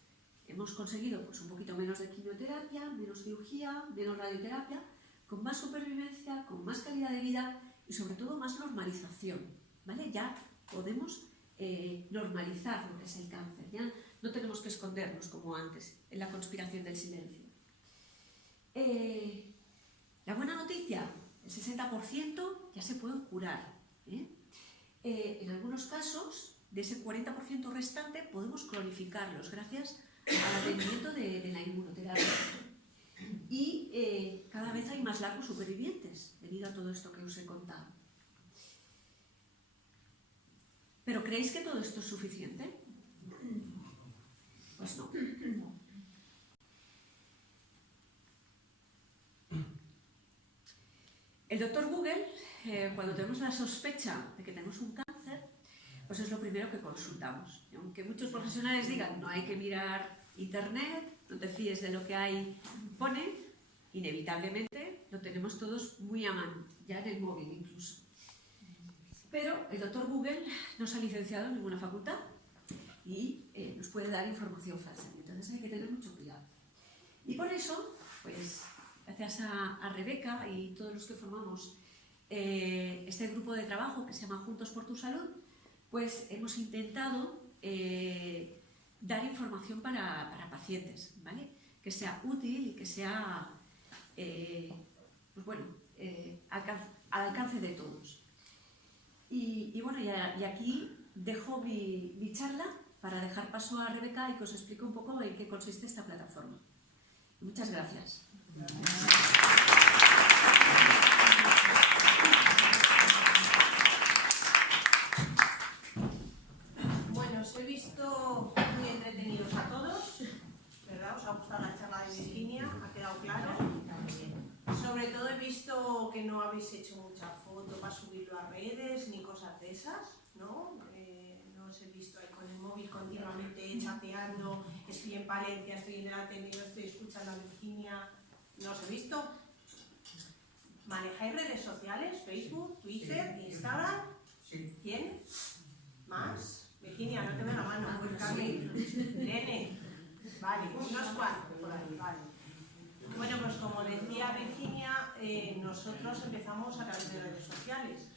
Hemos conseguido pues, un poquito menos de quimioterapia, menos cirugía, menos radioterapia, con más supervivencia, con más calidad de vida y sobre todo más normalización, ¿vale? Ya podemos normalizar lo que es el cáncer, ya no tenemos que escondernos como antes en la conspiración del silencio. La buena noticia, el 60% ya se pueden curar. En algunos casos, de ese 40% restante podemos cronificarlos gracias al atendimiento de la inmunoterapia. Y cada vez hay más largos supervivientes debido a todo esto que os he contado. ¿Pero creéis que todo esto es suficiente? Pues no. El doctor Google, cuando tenemos la sospecha de que tenemos un cáncer, pues es lo primero que consultamos. Aunque muchos profesionales digan no hay que mirar internet, no te fíes de lo que ahí pone, inevitablemente lo tenemos todos muy a mano, ya en el móvil incluso. Pero el doctor Google no se ha licenciado en ninguna facultad y nos puede dar información falsa, entonces hay que tener mucho cuidado. Y por eso, pues gracias a Rebeca y todos los que formamos este grupo de trabajo que se llama Juntos por tu Salud, pues hemos intentado dar información para pacientes, ¿vale? Que sea útil y que sea pues bueno, al alcance de todos. Y bueno, y aquí dejo mi charla para dejar paso a Rebeca y que os explique un poco en qué consiste esta plataforma. Muchas gracias. Bueno, os he visto muy entretenidos a todos, ¿verdad? ¿Os ha gustado la charla de Virginia? ¿Ha quedado claro? Sobre todo he visto que no habéis hecho mucha foto para subirlo a redes ni cosas de esas, ¿no? No os he visto ahí con el móvil continuamente chateando, estoy en Palencia, estoy en el Ateneo, estoy escuchando a Virginia. ¿No os he visto? ¿Manejáis redes sociales? ¿Facebook, Twitter, Instagram? Sí. ¿Quién? ¿Más? Virginia, no te veo la mano. Pues Carmen, Irene. Vale, unos cuantos por ahí, vale. Bueno, pues como decía Virginia, nosotros empezamos a través de redes sociales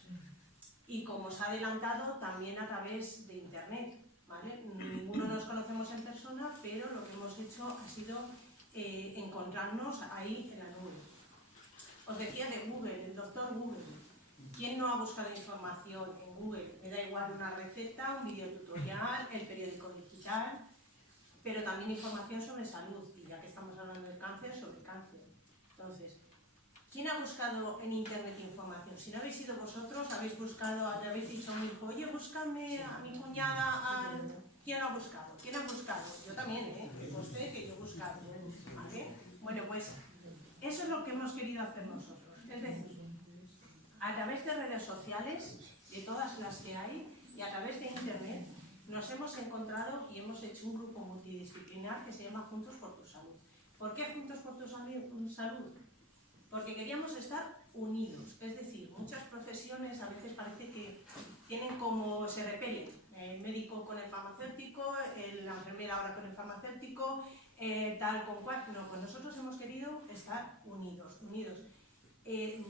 y como os ha adelantado, también a través de internet, ¿vale? Ninguno nos conocemos en persona, pero lo que hemos hecho ha sido encontrarnos ahí en la nube. Os decía de Google, el doctor Google. ¿Quién no ha buscado información en Google? Me da igual una receta, un videotutorial, el periódico digital, pero también información sobre salud, y ya que estamos hablando del cáncer, sobre cáncer. Entonces, ¿quién ha buscado en internet información? Si no habéis sido vosotros, habéis buscado, le habéis dicho a mi hijo, oye, búscame a mi cuñada, ¿quién lo ha buscado? ¿Quién ha buscado? Yo también, que conste que yo he buscado, ¿vale? Bueno, pues eso es lo que hemos querido hacer nosotros. Es decir, a través de redes sociales, de todas las que hay, y a través de internet, nos hemos encontrado y hemos hecho un grupo multidisciplinar que se llama Juntos por tu Salud. ¿Por qué Juntos por tu Salud? Porque queríamos estar unidos, es decir, muchas profesiones a veces parece que tienen como, se repelen, el médico con el farmacéutico, la enfermera ahora con el farmacéutico, tal con cual. No, pues nosotros hemos querido estar unidos,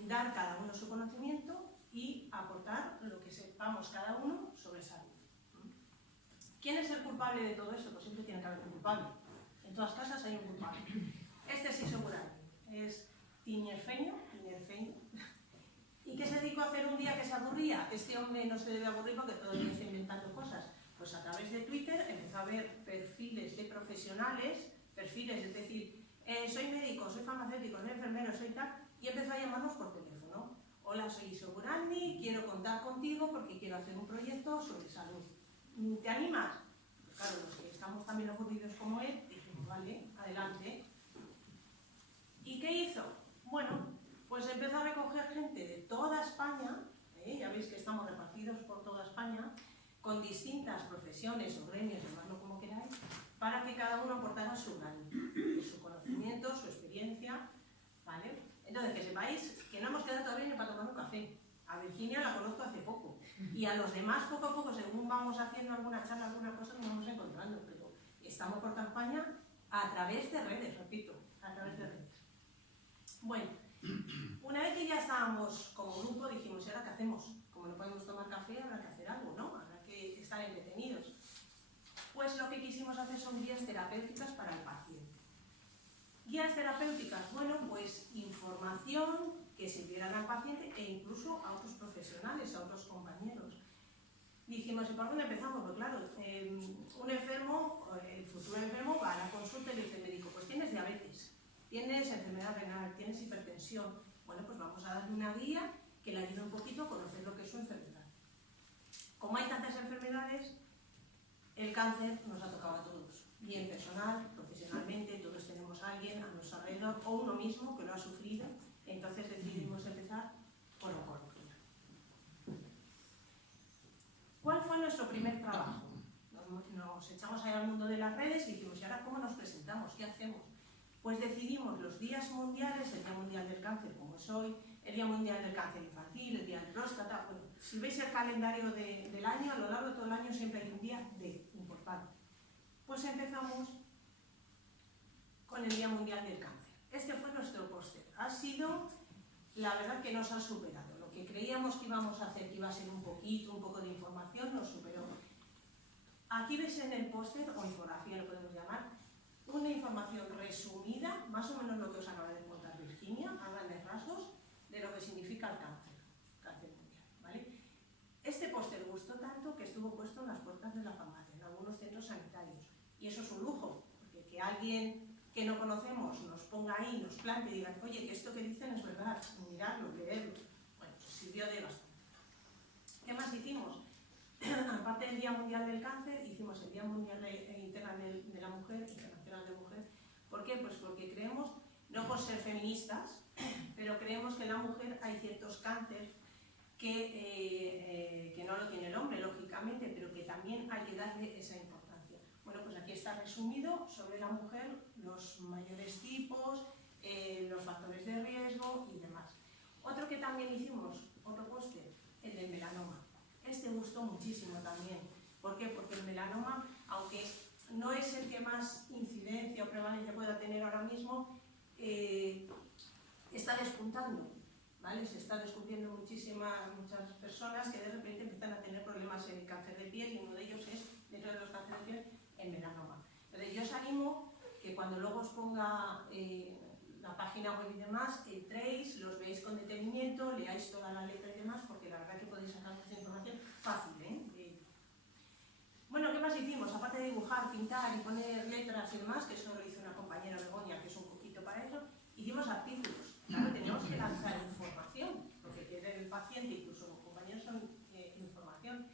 dar cada uno su conocimiento y aportar lo que sepamos cada uno sobre salud. ¿Quién es el culpable de todo esto? Pues siempre tiene que haber un culpable. En todas casas hay un culpable. Este sí seguro es tinerfeño. ¿Y qué se dedicó a hacer un día que se aburría? Este hombre no se debe aburrir porque todo el día está inventando cosas. Pues a través de Twitter empezó a ver perfiles de profesionales, es decir, soy médico, soy farmacéutico, soy enfermero, soy tal, y empezó a llamarnos por teléfono. Hola, soy Isoburandi, quiero contar contigo porque quiero hacer un proyecto sobre salud. ¿Te animas? Pues claro, los que estamos también aburridos como él, dijimos, vale, adelante. ¿Y qué hizo? Bueno, pues empezó a recoger gente de toda España, ya veis que estamos repartidos por toda España, con distintas profesiones o gremios, llamadlo como queráis, para que cada uno aportara su granito, su conocimiento, su experiencia, ¿vale? Entonces, que sepáis que no hemos quedado todavía ni para tomar un café. A Virginia la conozco hace poco. Y a los demás, poco a poco, según vamos haciendo alguna charla, alguna cosa, nos vamos encontrando. Pero estamos por toda España a través de redes, repito, a través de redes. Bueno, una vez que ya estábamos como grupo, dijimos, ¿y ahora qué hacemos? Como no podemos tomar café, habrá que hacer algo, ¿no? Habrá que estar entretenidos. Pues lo que quisimos hacer son guías terapéuticas para el paciente. Guías terapéuticas, bueno, pues información que sirviera al paciente e incluso a otros profesionales, a otros compañeros. Dijimos, ¿y por dónde empezamos? Pues claro, un enfermo, el futuro enfermo, va a la consulta y le dice el médico, pues tienes diabetes, tienes enfermedad renal, tienes hipertensión. Bueno, pues vamos a darle una guía que le ayude un poquito a conocer lo que es su enfermedad. Como hay tantas enfermedades, el cáncer nos ha tocado a todos, bien personal, profesionalmente, todos tenemos a alguien a nuestro alrededor o uno mismo que lo ha sufrido, entonces decidimos empezar por oncología. ¿Cuál fue nuestro primer necesitamos, ¿qué hacemos? Pues decidimos los días mundiales, el Día Mundial del Cáncer, como es hoy, el Día Mundial del Cáncer Infantil, el Día del Próstata. Bueno, si veis el calendario del año, a lo largo de todo el año siempre hay un día importante. Pues empezamos con el Día Mundial del Cáncer. Este fue nuestro póster. Ha sido, la verdad, que nos ha superado. Lo que creíamos que íbamos a hacer, que iba a ser un poco de información, nos superó. Aquí veis en el póster, o infografía lo podemos llamar, una información resumida, más o menos lo que os acaba de contar Virginia, a grandes rasgos, de lo que significa el cáncer mundial, ¿vale? Este póster gustó tanto que estuvo puesto en las puertas de la farmacia, en algunos centros sanitarios, y eso es un lujo, porque que alguien que no conocemos nos ponga ahí, nos plante y diga, oye, que esto que dicen es verdad, mirarlo, leerlo. Bueno, pues sirvió de bastante. ¿Qué más hicimos? Aparte del Día Mundial del Cáncer, hicimos el Día Mundial Internacional de la Mujer. ¿Por qué? Pues porque creemos, no por ser feministas, pero creemos que en la mujer hay ciertos cánceres que no lo tiene el hombre, lógicamente, pero que también hay que darle esa importancia. Bueno, pues aquí está resumido sobre la mujer los mayores tipos, los factores de riesgo y demás. Otro que también hicimos, otro póster, el del melanoma. Este gustó muchísimo también. ¿Por qué? Porque el melanoma, aunque no es el que más incidencia o prevalencia pueda tener ahora mismo, está despuntando, ¿vale? Se está descubriendo muchas personas que de repente empiezan a tener problemas en el cáncer de piel, y uno de ellos es, dentro de los cánceres de piel, el melanoma. Entonces yo os animo que cuando luego os ponga la página web y demás, entréis, los veáis con detenimiento, leáis toda la letra y demás, porque la verdad que podéis sacar mucha información fácil, ¿eh? Bueno, ¿qué más hicimos? Aparte de dibujar, pintar y poner letras y demás, que eso lo hizo una compañera Begoña, que es un poquito para eso, hicimos artículos. Claro, teníamos que lanzar información, porque quiere el paciente, incluso los compañeros son información.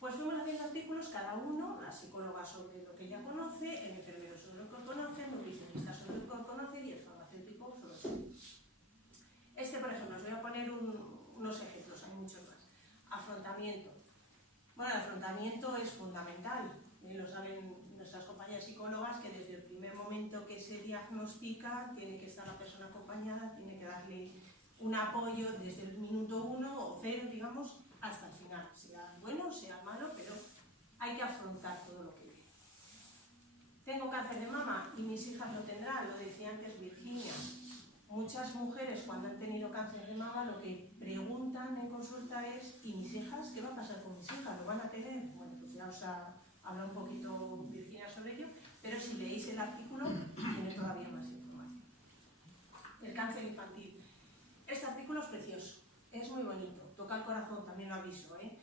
Pues fuimos haciendo artículos, cada uno, la psicóloga sobre lo que ella conoce, el enfermero sobre lo que conoce, el nutricionista sobre lo que conoce y el farmacéutico sobre lo que conoce. Este, por ejemplo, os voy a poner unos ejemplos, hay muchos más. Afrontamiento. Bueno, el afrontamiento es fundamental, lo saben nuestras compañeras psicólogas, que desde el primer momento que se diagnostica tiene que estar la persona acompañada, tiene que darle un apoyo desde el minuto 1 o 0, digamos, hasta el final, sea bueno, sea malo, pero hay que afrontar todo lo que viene. Tengo cáncer de mama y mis hijas lo tendrán, lo decía antes Virginia. Muchas mujeres cuando han tenido cáncer de mama lo que preguntan en consulta es, ¿y mis hijas? ¿Qué va a pasar con mis hijas? ¿Lo van a tener? Bueno, pues ya os ha hablado un poquito Virginia sobre ello, pero si leéis el artículo tiene todavía más información. El cáncer infantil. Este artículo es precioso, es muy bonito, toca el corazón, también lo aviso, ¿eh?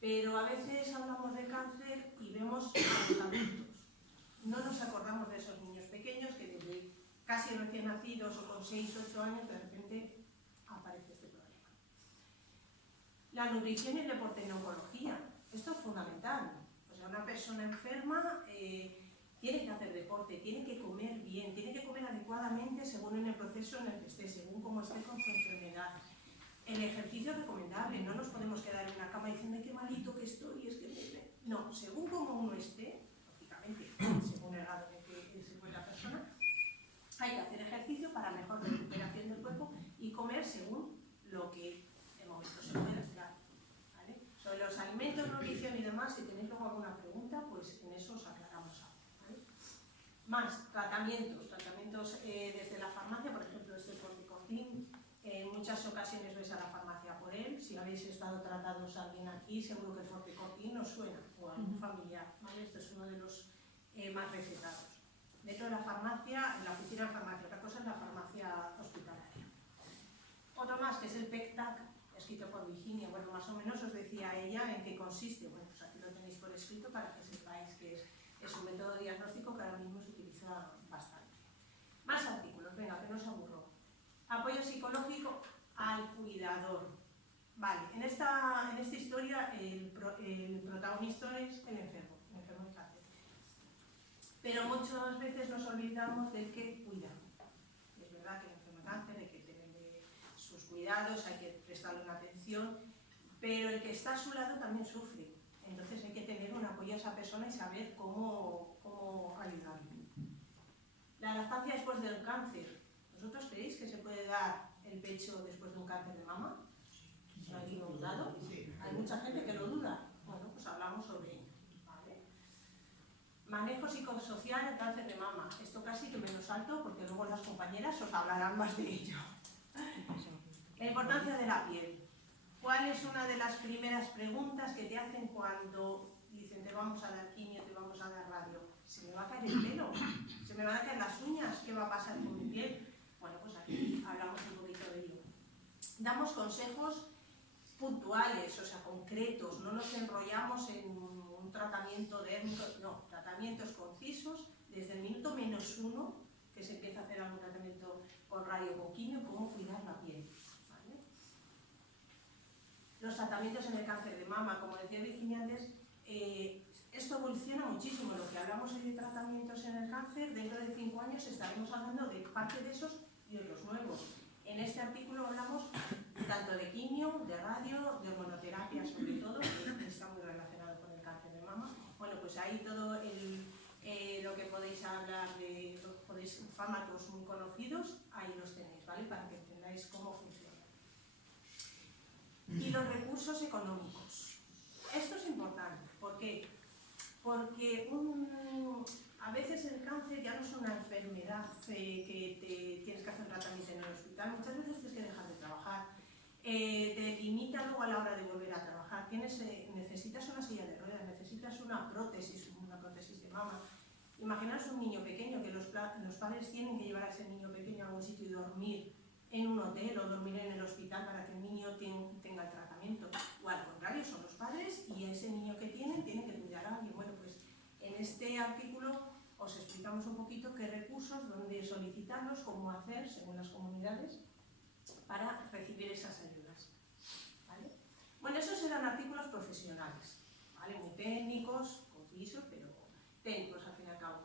Pero a veces hablamos de cáncer y vemos a los adultos. No nos acordamos de esos niños pequeños que desde casi recién nacidos o con 6 o 8 años, de repente aparece este problema. La nutrición y el deporte en oncología. Esto es fundamental. O sea, una persona enferma tiene que hacer deporte, tiene que comer bien, tiene que comer adecuadamente según en el proceso en el que esté, según cómo esté con su enfermedad. El ejercicio es recomendable, no nos podemos quedar en una cama diciendo qué malito que estoy, es que... No, según cómo uno esté, lógicamente, según el grado en el que se encuentra la persona, hay que hacer ejercicio para mejor recuperación del cuerpo y comer según lo que de momento se pueda esperar, ¿vale? Sobre los alimentos, nutrición y demás, si tenéis luego alguna pregunta, pues en eso os aclaramos algo, ¿vale? Más, tratamientos desde la farmacia, por ejemplo, este Forticotin, en muchas ocasiones vais a la farmacia por él. Si habéis estado tratados a alguien aquí, seguro que el Forticotin os suena, o a algún familiar, ¿vale? Este es uno de los más recetados. Dentro de la farmacia, en la oficina de farmacia, otra cosa es la farmacia hospitalaria. Otro más, que es el PEC-TAC, escrito por Virginia. Bueno, más o menos os decía ella en qué consiste. Bueno, pues aquí lo tenéis por escrito para que sepáis que es un método diagnóstico que ahora mismo se utiliza bastante. Más artículos, venga, que no os aburro. Apoyo psicológico al cuidador. Vale, en esta historia el protagonista es el enfermo de cáncer. Pero muchas veces nos olvidamos del que cuida. Es verdad que el enfermo de cáncer hay que tener sus cuidados, hay que prestarle una atención, pero el que está a su lado también sufre. Entonces hay que tener un apoyo a esa persona y saber cómo ayudarle. La lactancia después del cáncer. ¿Vosotros creéis que se puede dar el pecho después de un cáncer de mama? ¿Alguien lo ha dudado? Hay mucha gente que lo duda. Bueno, pues hablamos sobre ello. ¿Vale? Manejo psicosocial del cáncer de mama. Esto casi que me lo salto porque luego las compañeras os hablarán más de ello. La importancia de la piel. ¿Cuál es una de las primeras preguntas que te hacen cuando dicen te vamos a dar quimio, te vamos a dar radio? ¿Se me va a caer el pelo? ¿Se me van a caer las uñas? ¿Qué va a pasar con mi piel? Bueno, pues aquí hablamos un poquito de ello. Damos consejos puntuales, o sea, concretos, no nos enrollamos en un tratamiento dérmico, no, tratamientos concisos desde el minuto -1 que se empieza a hacer algún tratamiento con radio o con quimio, cómo cuidar la piel. ¿Vale? Los tratamientos en el cáncer de mama, como decía Virginia antes, esto evoluciona muchísimo. Lo que hablamos hoy de tratamientos en el cáncer, dentro de 5 años estaremos hablando de parte de esos y otros nuevos. En este artículo hablamos tanto de quimio, de radio, de hormonoterapia sobre todo, que está muy relacionado con el cáncer de mama. Bueno, pues ahí todo lo que podéis hablar de fármacos muy conocidos, ahí los tenéis, ¿vale? Para que entendáis cómo funciona. Y los recursos económicos. Esto es importante. ¿Por qué? Porque a veces el cáncer ya no es una enfermedad que te tienes que hacer un tratamiento en el hospital. Muchas veces tienes que dejar de trabajar. Te limita luego a la hora de volver a trabajar. Necesitas una silla de ruedas, necesitas una prótesis de mama. Imaginaos un niño pequeño que los padres tienen que llevar a ese niño pequeño a algún sitio y dormir en un hotel o dormir en el hospital para que el niño tenga el tratamiento. O al contrario, son los padres y ese niño que tienen que cuidar a alguien. Bueno, pues en este artículo os explicamos un poquito qué recursos, dónde solicitarlos, cómo hacer según las comunidades para recibir esas ayudas. ¿Vale? Bueno, esos eran artículos profesionales, ¿vale? Muy técnicos, concisos, pero técnicos al fin y al cabo.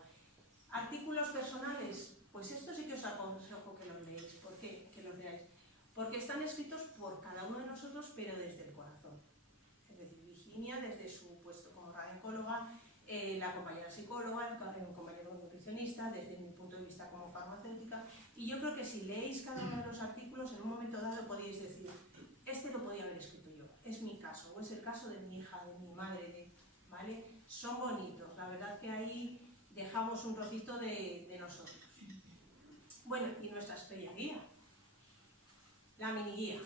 Artículos personales, pues esto sí que os aconsejo que los leáis. ¿Por qué? Que los leáis. Porque están escritos por cada uno de nosotros, pero desde el corazón. Es decir, Virginia, desde su puesto como radiooncóloga, la compañera psicóloga, el compañero nutricionista, desde mi punto de vista como farmacéutica. Y yo creo que si leéis cada uno de los artículos, en un momento dado podéis decir, este lo podía haber escrito yo, es mi caso, o es el caso de mi hija, de mi madre, ¿vale? Son bonitos, la verdad que ahí dejamos un trocito de nosotros. Bueno, y nuestra estrella guía, la mini guía,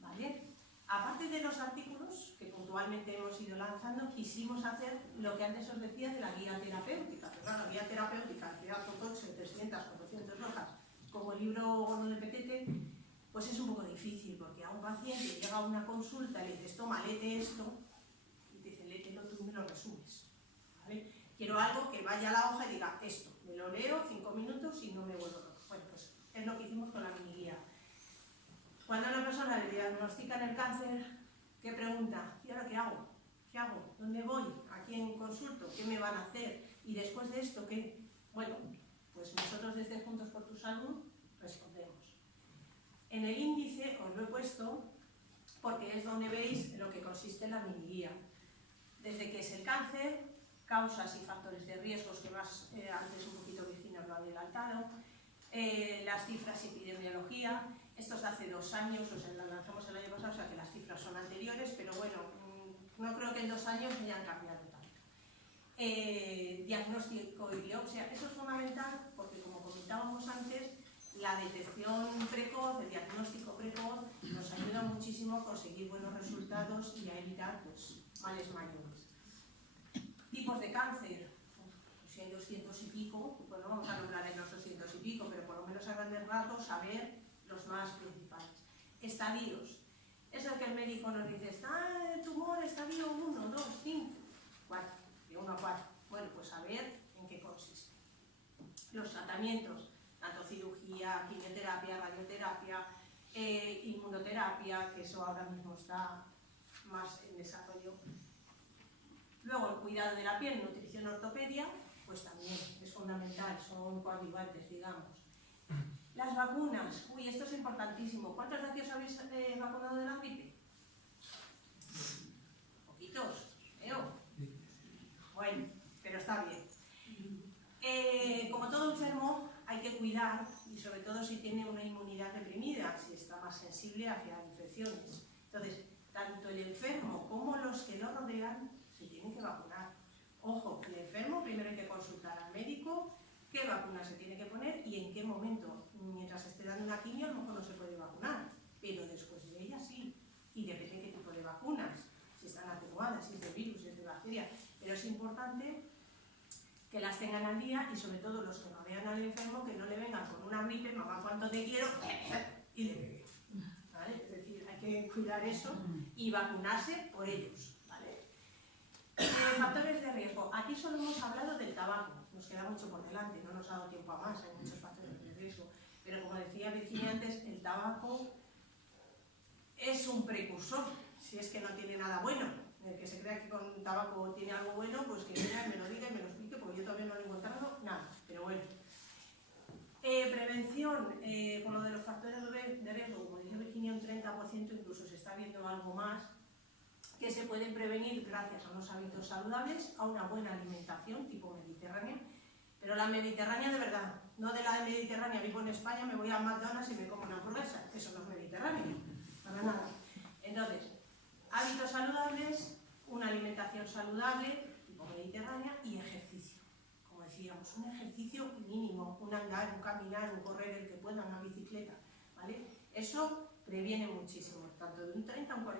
¿vale? Aparte de los artículos que puntualmente hemos ido lanzando, quisimos hacer lo que antes os decía de la guía terapéutica. Pero claro, la guía terapéutica, que da fotos de 300, 400 hojas, como el libro gordo de Petete, pues es un poco difícil, porque a un paciente llega a una consulta y le dices, toma, léete esto, y te dice, léetelo tú y me lo resumes, ¿vale? Quiero algo que vaya a la hoja y diga, esto, me lo leo 5 minutos y no me vuelvo loco. Bueno, pues es lo que hicimos con la mini guía. Cuando a una persona le diagnostican el cáncer, ¿qué pregunta? ¿Y ahora qué hago? ¿Qué hago? ¿Dónde voy? ¿A quién consulto? ¿Qué me van a hacer? ¿Y después de esto qué? Bueno, pues nosotros desde Juntos por tu Salud respondemos. En el índice os lo he puesto porque es donde veis lo que consiste la mini guía. Desde qué es el cáncer, causas y factores de riesgos, que más antes un poquito Virginia lo ha adelantado, las cifras y epidemiología. Esto es de hace 2 años, o sea, lo lanzamos el año pasado, o sea que las cifras son anteriores, pero bueno, no creo que en 2 años hayan cambiado tanto. Diagnóstico y biopsia, eso es fundamental porque, como comentábamos antes, la detección precoz, el diagnóstico precoz, nos ayuda muchísimo a conseguir buenos resultados y a evitar pues, males mayores. Tipos de cáncer, pues si hay 200 y pico, pues no vamos a nombrar en los 200 y pico, pero por lo menos a grandes rasgos saber los más principales. Estadios. Es el que el médico nos dice, está el tumor, estadio 1, 2, 5, 4, de 1 a 4. Bueno, pues a ver en qué consiste. Los tratamientos, tanto cirugía, quimioterapia, radioterapia, inmunoterapia, que eso ahora mismo está más en desarrollo. Luego el cuidado de la piel, nutrición, ortopedia, pues también es fundamental, son coadyuvantes, digamos. Las vacunas, uy, esto es importantísimo. ¿Cuántos de aquí os habéis vacunado de la gripe? Poquitos, ¿veo? Bueno, pero está bien. Como todo enfermo, hay que cuidar, y sobre todo si tiene una inmunidad reprimida, si está más sensible hacia infecciones. Entonces, tanto el enfermo como los que lo rodean se tienen que vacunar. Ojo, el enfermo primero hay que consultar al médico qué vacuna se tiene que poner y en qué momento. Mientras esté dando una quimio a lo mejor no se puede vacunar, pero después de ella sí. Y depende de qué tipo de vacunas, si están atenuadas, si es de virus, si es de bacteria. Pero es importante que las tengan al día y sobre todo los que rodean al enfermo que no le vengan con una gripe, mamá cuánto te quiero, y le pegue. ¿Vale? Es decir, hay que cuidar eso y vacunarse por ellos. ¿Vale? Factores de riesgo. Aquí solo hemos hablado del tabaco, nos queda mucho por delante, no nos ha dado tiempo a más, hay muchos factores de riesgo. Pero como decía Virginia antes, el tabaco es un precursor, si es que no tiene nada bueno. El que se crea que con tabaco tiene algo bueno, pues que venga y me lo diga y me lo explique, porque yo todavía no lo he encontrado nada, pero bueno. Prevención, con lo de los factores de riesgo, como dice Virginia, un 30%, incluso se está viendo algo más, que se pueden prevenir gracias a unos hábitos saludables, a una buena alimentación tipo mediterránea, pero la mediterránea de verdad, no de la mediterránea, vivo en España, me voy a McDonald's y me como una hamburguesa, eso no es mediterráneo, para nada. Entonces, hábitos saludables, una alimentación saludable, tipo mediterránea, y ejercicio. Como decíamos, un ejercicio mínimo, un andar, un caminar, un correr, el que pueda, una bicicleta, ¿vale? Eso previene muchísimo, tanto de un 30 a un 40%.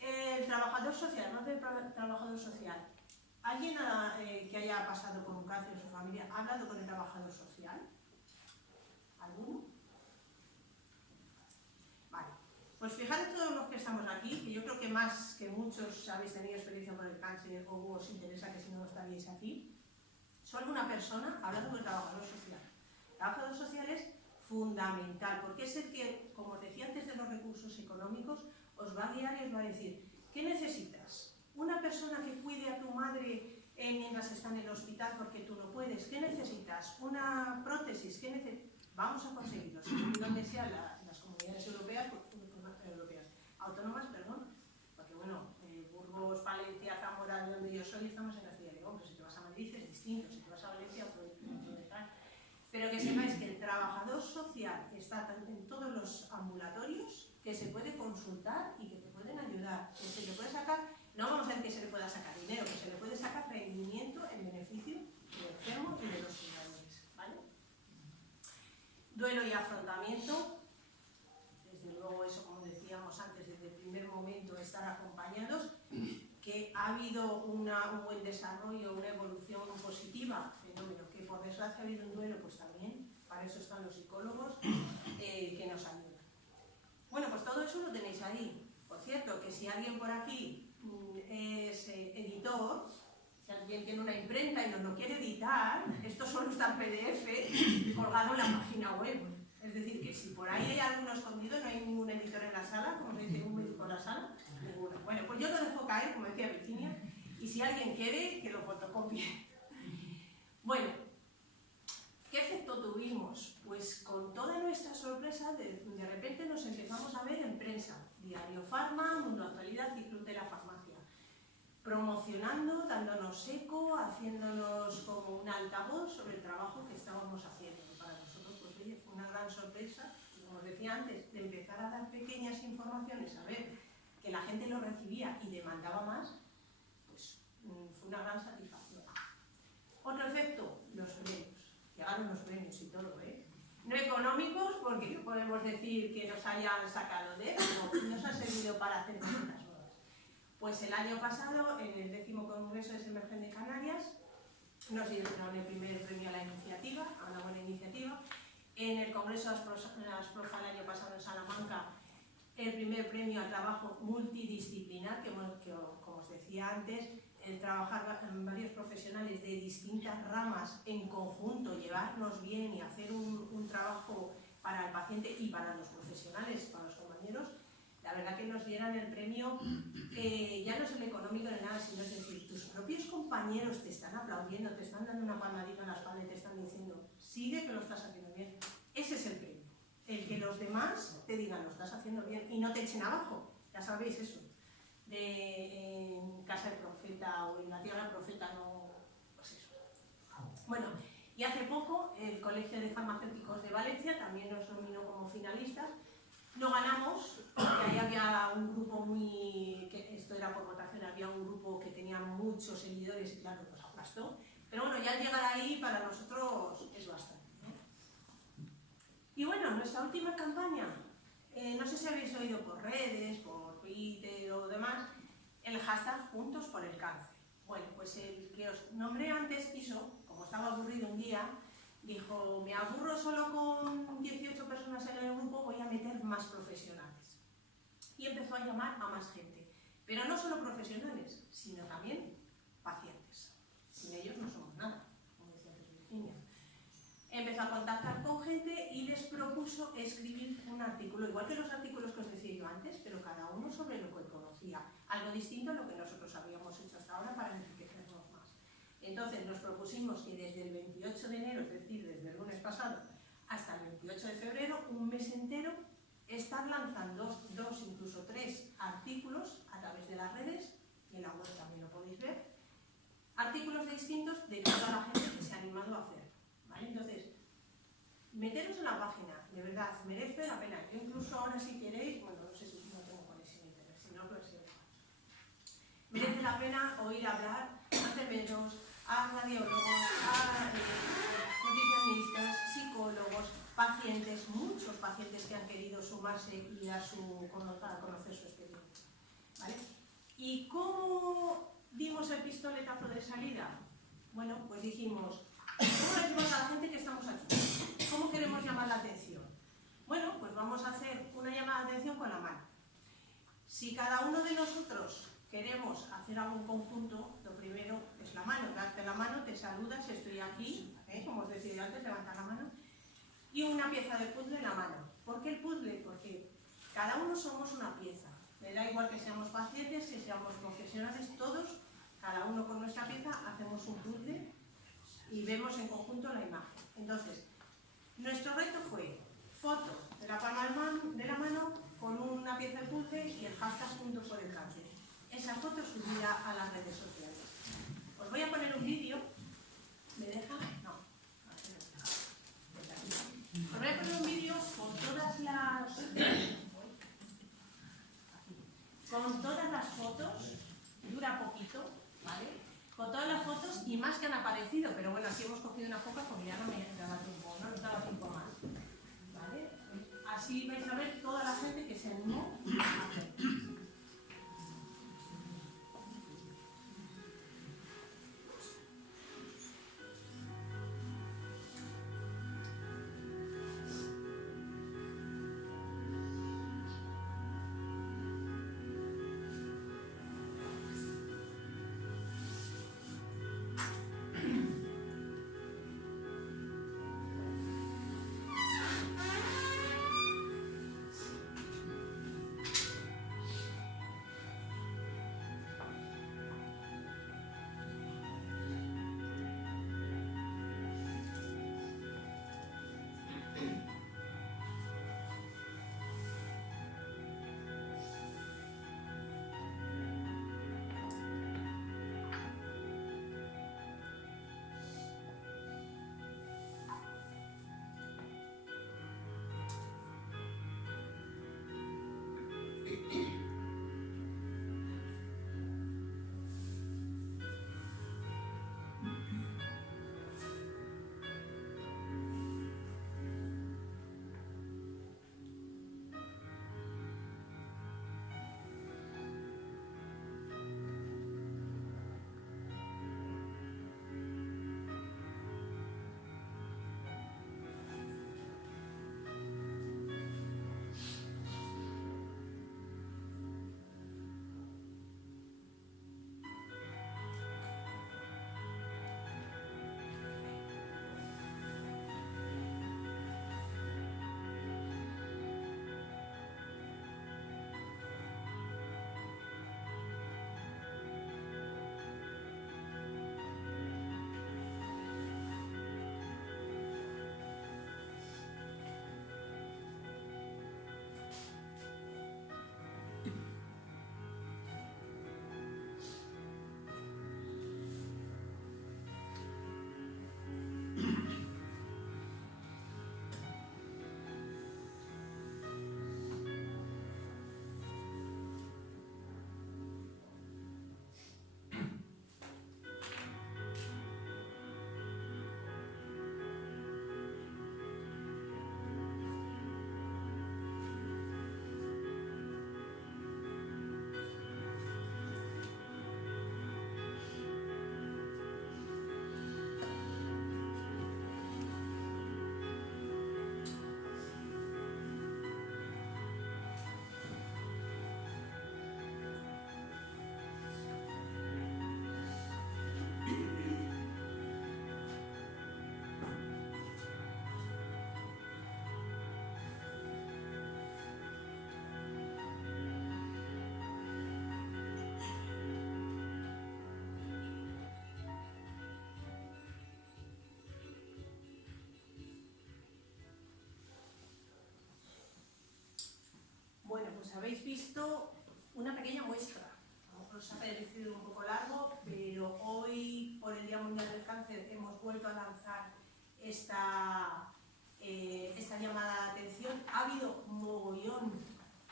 El trabajador social, más del trabajador social. ¿Alguien que haya pasado por un cáncer en su familia ha hablado con el trabajador social? ¿Alguno? Vale. Pues fijaros todos los que estamos aquí, que yo creo que más que muchos habéis tenido experiencia con el cáncer o os interesa que si no estaríais aquí. Solo una persona ha hablado con el trabajador social. El trabajador social es fundamental, porque es el que, como os decía antes de los recursos económicos, os va a guiar y os va a decir, ¿qué necesitas? Una persona que cuide a tu madre mientras está en el hospital porque tú no puedes. ¿Qué necesitas? Una prótesis. ¿Qué necesitas? Vamos a conseguirlo, según donde sean las comunidades europeas, autónomas, perdón, porque bueno, Burgos, Palencia, Zamora, donde yo soy, estamos en Castilla y León, pero si te vas a Madrid es distinto, si te vas a Valencia, pero que sepáis que el trabajador social está en todos los ambulatorios, que se puede consultar y que te pueden ayudar, que se le puede sacar, no vamos a decir que se le pueda sacar dinero, que se le puede sacar rendimiento en beneficio del enfermo y de los cuidadores, ¿vale? Duelo y afrontamiento, desde luego eso, como decíamos antes, desde el primer momento estar acompañados, que ha habido un buen desarrollo, una evolución positiva, fenómeno, que por desgracia ha habido un duelo, pues también, para eso están los psicólogos que nos ayudan. Bueno, pues todo eso lo tenéis ahí. Por cierto, que si alguien por aquí es editor, si alguien tiene una imprenta y nos lo quiere editar, esto solo está en PDF colgado en la página web. Es decir, que si por ahí hay alguno escondido, no hay ningún editor en la sala, como se dice un médico en la sala, ninguno. Bueno, pues yo lo dejo caer, como decía Virginia, y si alguien quiere, que lo fotocopie. Bueno, ¿qué efecto tuvimos? Pues con toda nuestra sorpresa, de repente nos empezamos a ver en prensa, Diario Farma, Mundo Actualidad y Club de la Farmacia, promocionando, dándonos eco, haciéndonos como un altavoz sobre el trabajo que estábamos haciendo. Para nosotros, pues oye, fue una gran sorpresa, como os decía antes, de empezar a dar pequeñas informaciones, a ver que la gente lo recibía y demandaba más, pues fue una gran satisfacción. Otro efecto, los premios. Llegaron los premios y todo, ¿eh? No económicos, porque no podemos decir que nos hayan sacado de eso, no, nos ha servido para hacer cosas nuevas. Pues el año pasado, en el 10º Congreso de Emergen de Canarias, nos dieron el primer premio a la iniciativa, a una buena iniciativa. En el Congreso de Asprofa el año pasado en Salamanca, el primer premio al trabajo multidisciplinar, que como os decía antes, el trabajar en varios profesionales de distintas ramas en conjunto, llevarnos bien y hacer un trabajo para el paciente y para los profesionales, para los compañeros, la verdad que nos dieran el premio, ya no es el económico ni nada, sino es decir, tus propios compañeros te están aplaudiendo, te están dando una palmadita en la espalda y te están diciendo, sigue que lo estás haciendo bien. Ese es el premio, el que los demás te digan, lo estás haciendo bien y no te echen abajo, ya sabéis eso. En Casa del Profeta o en la Tierra del Profeta, no, pues eso. Bueno, Y hace poco el Colegio de Farmacéuticos de Valencia también nos nominó como finalistas. No ganamos, porque ahí había un grupo que esto era por votación, había un grupo que tenía muchos seguidores y claro, pues aplastó. Pero bueno, ya llegar ahí para nosotros es bastante, ¿no? Y bueno, nuestra última campaña, no sé si habéis oído por redes, por Twitter o demás, el hashtag Juntos por el Cáncer. Bueno, pues el que os nombré antes quiso, como estaba aburrido un día, dijo, me aburro solo con 18 personas en el grupo, voy a meter más profesionales. Y empezó a llamar a más gente. Pero no solo profesionales, sino también pacientes. Sin ellos no somos nada, como decía antes Virginia. Empezó a contactar con gente y les propuso escribir un artículo, igual que los artículos que os decía yo antes, pero cada uno sobre lo que conocía. Algo distinto a lo que nosotros habíamos hecho hasta ahora para enriquecernos más. Entonces nos propusimos que desde el 28 de enero, es decir, desde el lunes pasado, hasta el 28 de febrero, un mes entero, estar lanzando 2, incluso 3 artículos a través de las redes, y en la web también lo podéis ver, artículos distintos de toda la gente que se ha animado a hacer. ¿Vale? Entonces, meteros en la página, de verdad, merece la pena. Yo incluso ahora si queréis, bueno, no sé si no tengo conexión a internet, si no, pues merece la pena oír hablar a enfermeros, a radiólogos, a nutricionistas, psicólogos, pacientes, muchos pacientes que han querido sumarse y para conocer su experiencia. ¿Vale? ¿Y cómo dimos el pistoletazo de salida? Bueno, pues dijimos, ¿cómo le decimos a la gente que estamos aquí? ¿Cómo queremos llamar la atención? Bueno, pues vamos a hacer una llamada de atención con la mano. Si cada uno de nosotros queremos hacer algo en conjunto, lo primero es la mano. Darte la mano, te saludas, estoy aquí, como os decía antes, levantar la mano. Y una pieza de puzzle en la mano. ¿Por qué el puzzle? Porque cada uno somos una pieza. Me da igual que seamos pacientes, que seamos profesionales, todos, cada uno con nuestra pieza, hacemos un puzzle y vemos en conjunto la imagen. Entonces, nuestro reto fue foto de la palma de la mano con una pieza de puzzle y el hashtag Juntos por el Cáncer. Esa foto subida a las redes sociales. Os voy a poner un vídeo. ¿Me deja? No. Os voy a poner un vídeo con todas las fotos. Dura poquito, ¿vale? Con todas las fotos y más que han aparecido, pero bueno, aquí hemos cogido unas pocas porque ya no me daba tiempo, no nos daba tiempo más. ¿Vale? Así vais a ver toda la gente que se animó a hacer. habéis visto una pequeña muestra. A lo mejor os ha parecido un poco largo, pero hoy, por el Día Mundial del Cáncer, hemos vuelto a lanzar esta llamada de atención. Ha habido mogollón,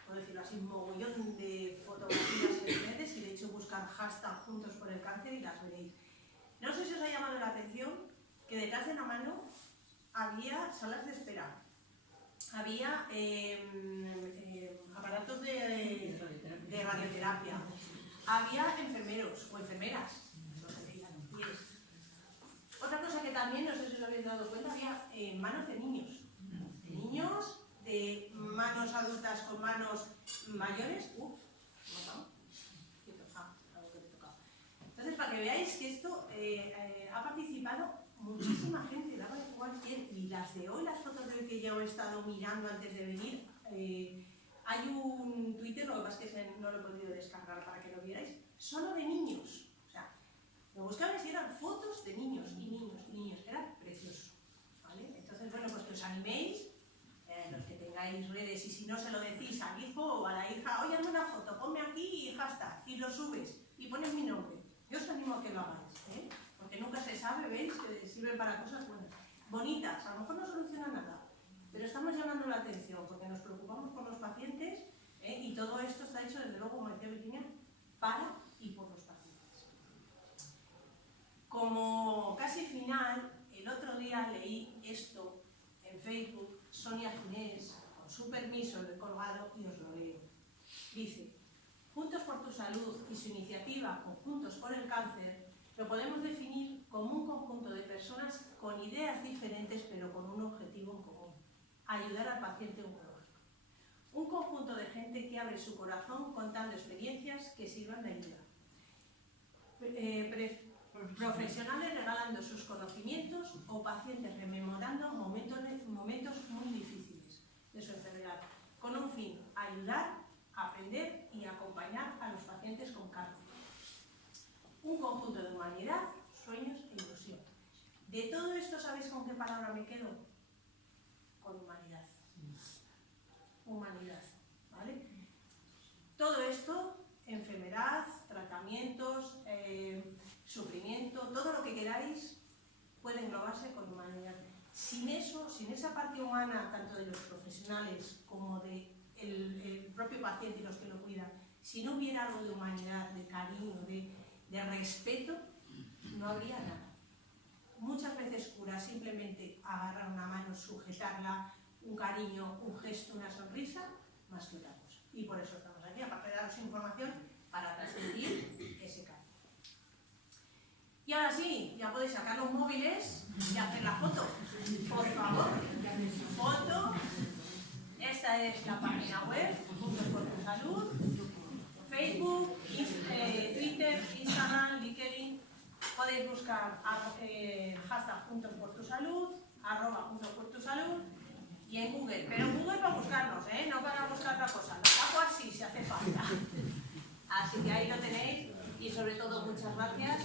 por decirlo así, mogollón de fotografías en redes, y de hecho buscar hashtag Juntos por el Cáncer y las veréis. No sé si os ha llamado la atención que detrás de la mano había salas de espera, había aparatos de radioterapia, había enfermeros o enfermeras, lo que digan. Y otra cosa que también, no sé si os habéis dado cuenta, había manos de niños, de manos adultas con manos mayores. Entonces, para que veáis que esto ha participado muchísima gente, daba igual quién, y las de hoy, las fotos de hoy que yo he estado mirando antes de venir, hay un Twitter, lo que pasa es que no lo he podido descargar para que lo vierais, solo de niños. O sea, lo buscabais y eran fotos de niños y niños y niños, era precioso, ¿vale? Entonces, bueno, pues que os animéis, los que tengáis redes, y si no se lo decís al hijo o a la hija, oye, hazme una foto, ponme aquí y hashtag, y lo subes, y pones mi nombre. Yo os animo a que lo hagáis, porque nunca se sabe, veis, que sirven para cosas buenas, bonitas, a lo mejor no solucionan nada, pero estamos llamando la atención porque nos preocupamos por los pacientes, y todo esto está hecho, desde luego, como decía Virginia, para y por los pacientes. Como casi final, el otro día leí esto en Facebook, Sonia Ginés, con su permiso lo he colgado y os lo leo. Dice: Juntos por tu Salud y su iniciativa Juntos por el Cáncer lo podemos definir como un conjunto de personas con ideas diferentes pero con un objetivo en común: ayudar al paciente oncológico. Un conjunto de gente que abre su corazón contando experiencias que sirvan de ayuda. Profesionales regalando sus conocimientos o pacientes rememorando momentos muy difíciles de su enfermedad, con un fin: ayudar, aprender y acompañar a los pacientes con cáncer. Un conjunto de humanidad, sueños e ilusión. De todo esto, ¿sabéis con qué palabra me quedo? Con humanidad. Humanidad, ¿vale? Todo esto, enfermedad, tratamientos, sufrimiento, todo lo que queráis, puede englobarse con humanidad. Sin eso, sin esa parte humana, tanto de los profesionales como de el propio paciente y los que lo cuidan, si no hubiera algo de humanidad, de cariño, de respeto, no habría nada. Muchas veces cura simplemente agarrar una mano, sujetarla, un cariño, un gesto, una sonrisa, más que otra cosa. Y por eso estamos aquí, aparte de daros información, para transmitir ese cariño. Y ahora sí, ya podéis sacar los móviles y hacer la foto. Por favor, foto. Esta es la página web, Juntos por tu Salud, Facebook, Twitter, Instagram, LinkedIn. Podéis buscar hashtag Juntos por tu Salud, @Juntos por tu Salud, y en Google. Pero en Google para buscarnos, no para buscar otra cosa. Lo saco así si hace falta. Así que ahí lo tenéis, y sobre todo muchas gracias.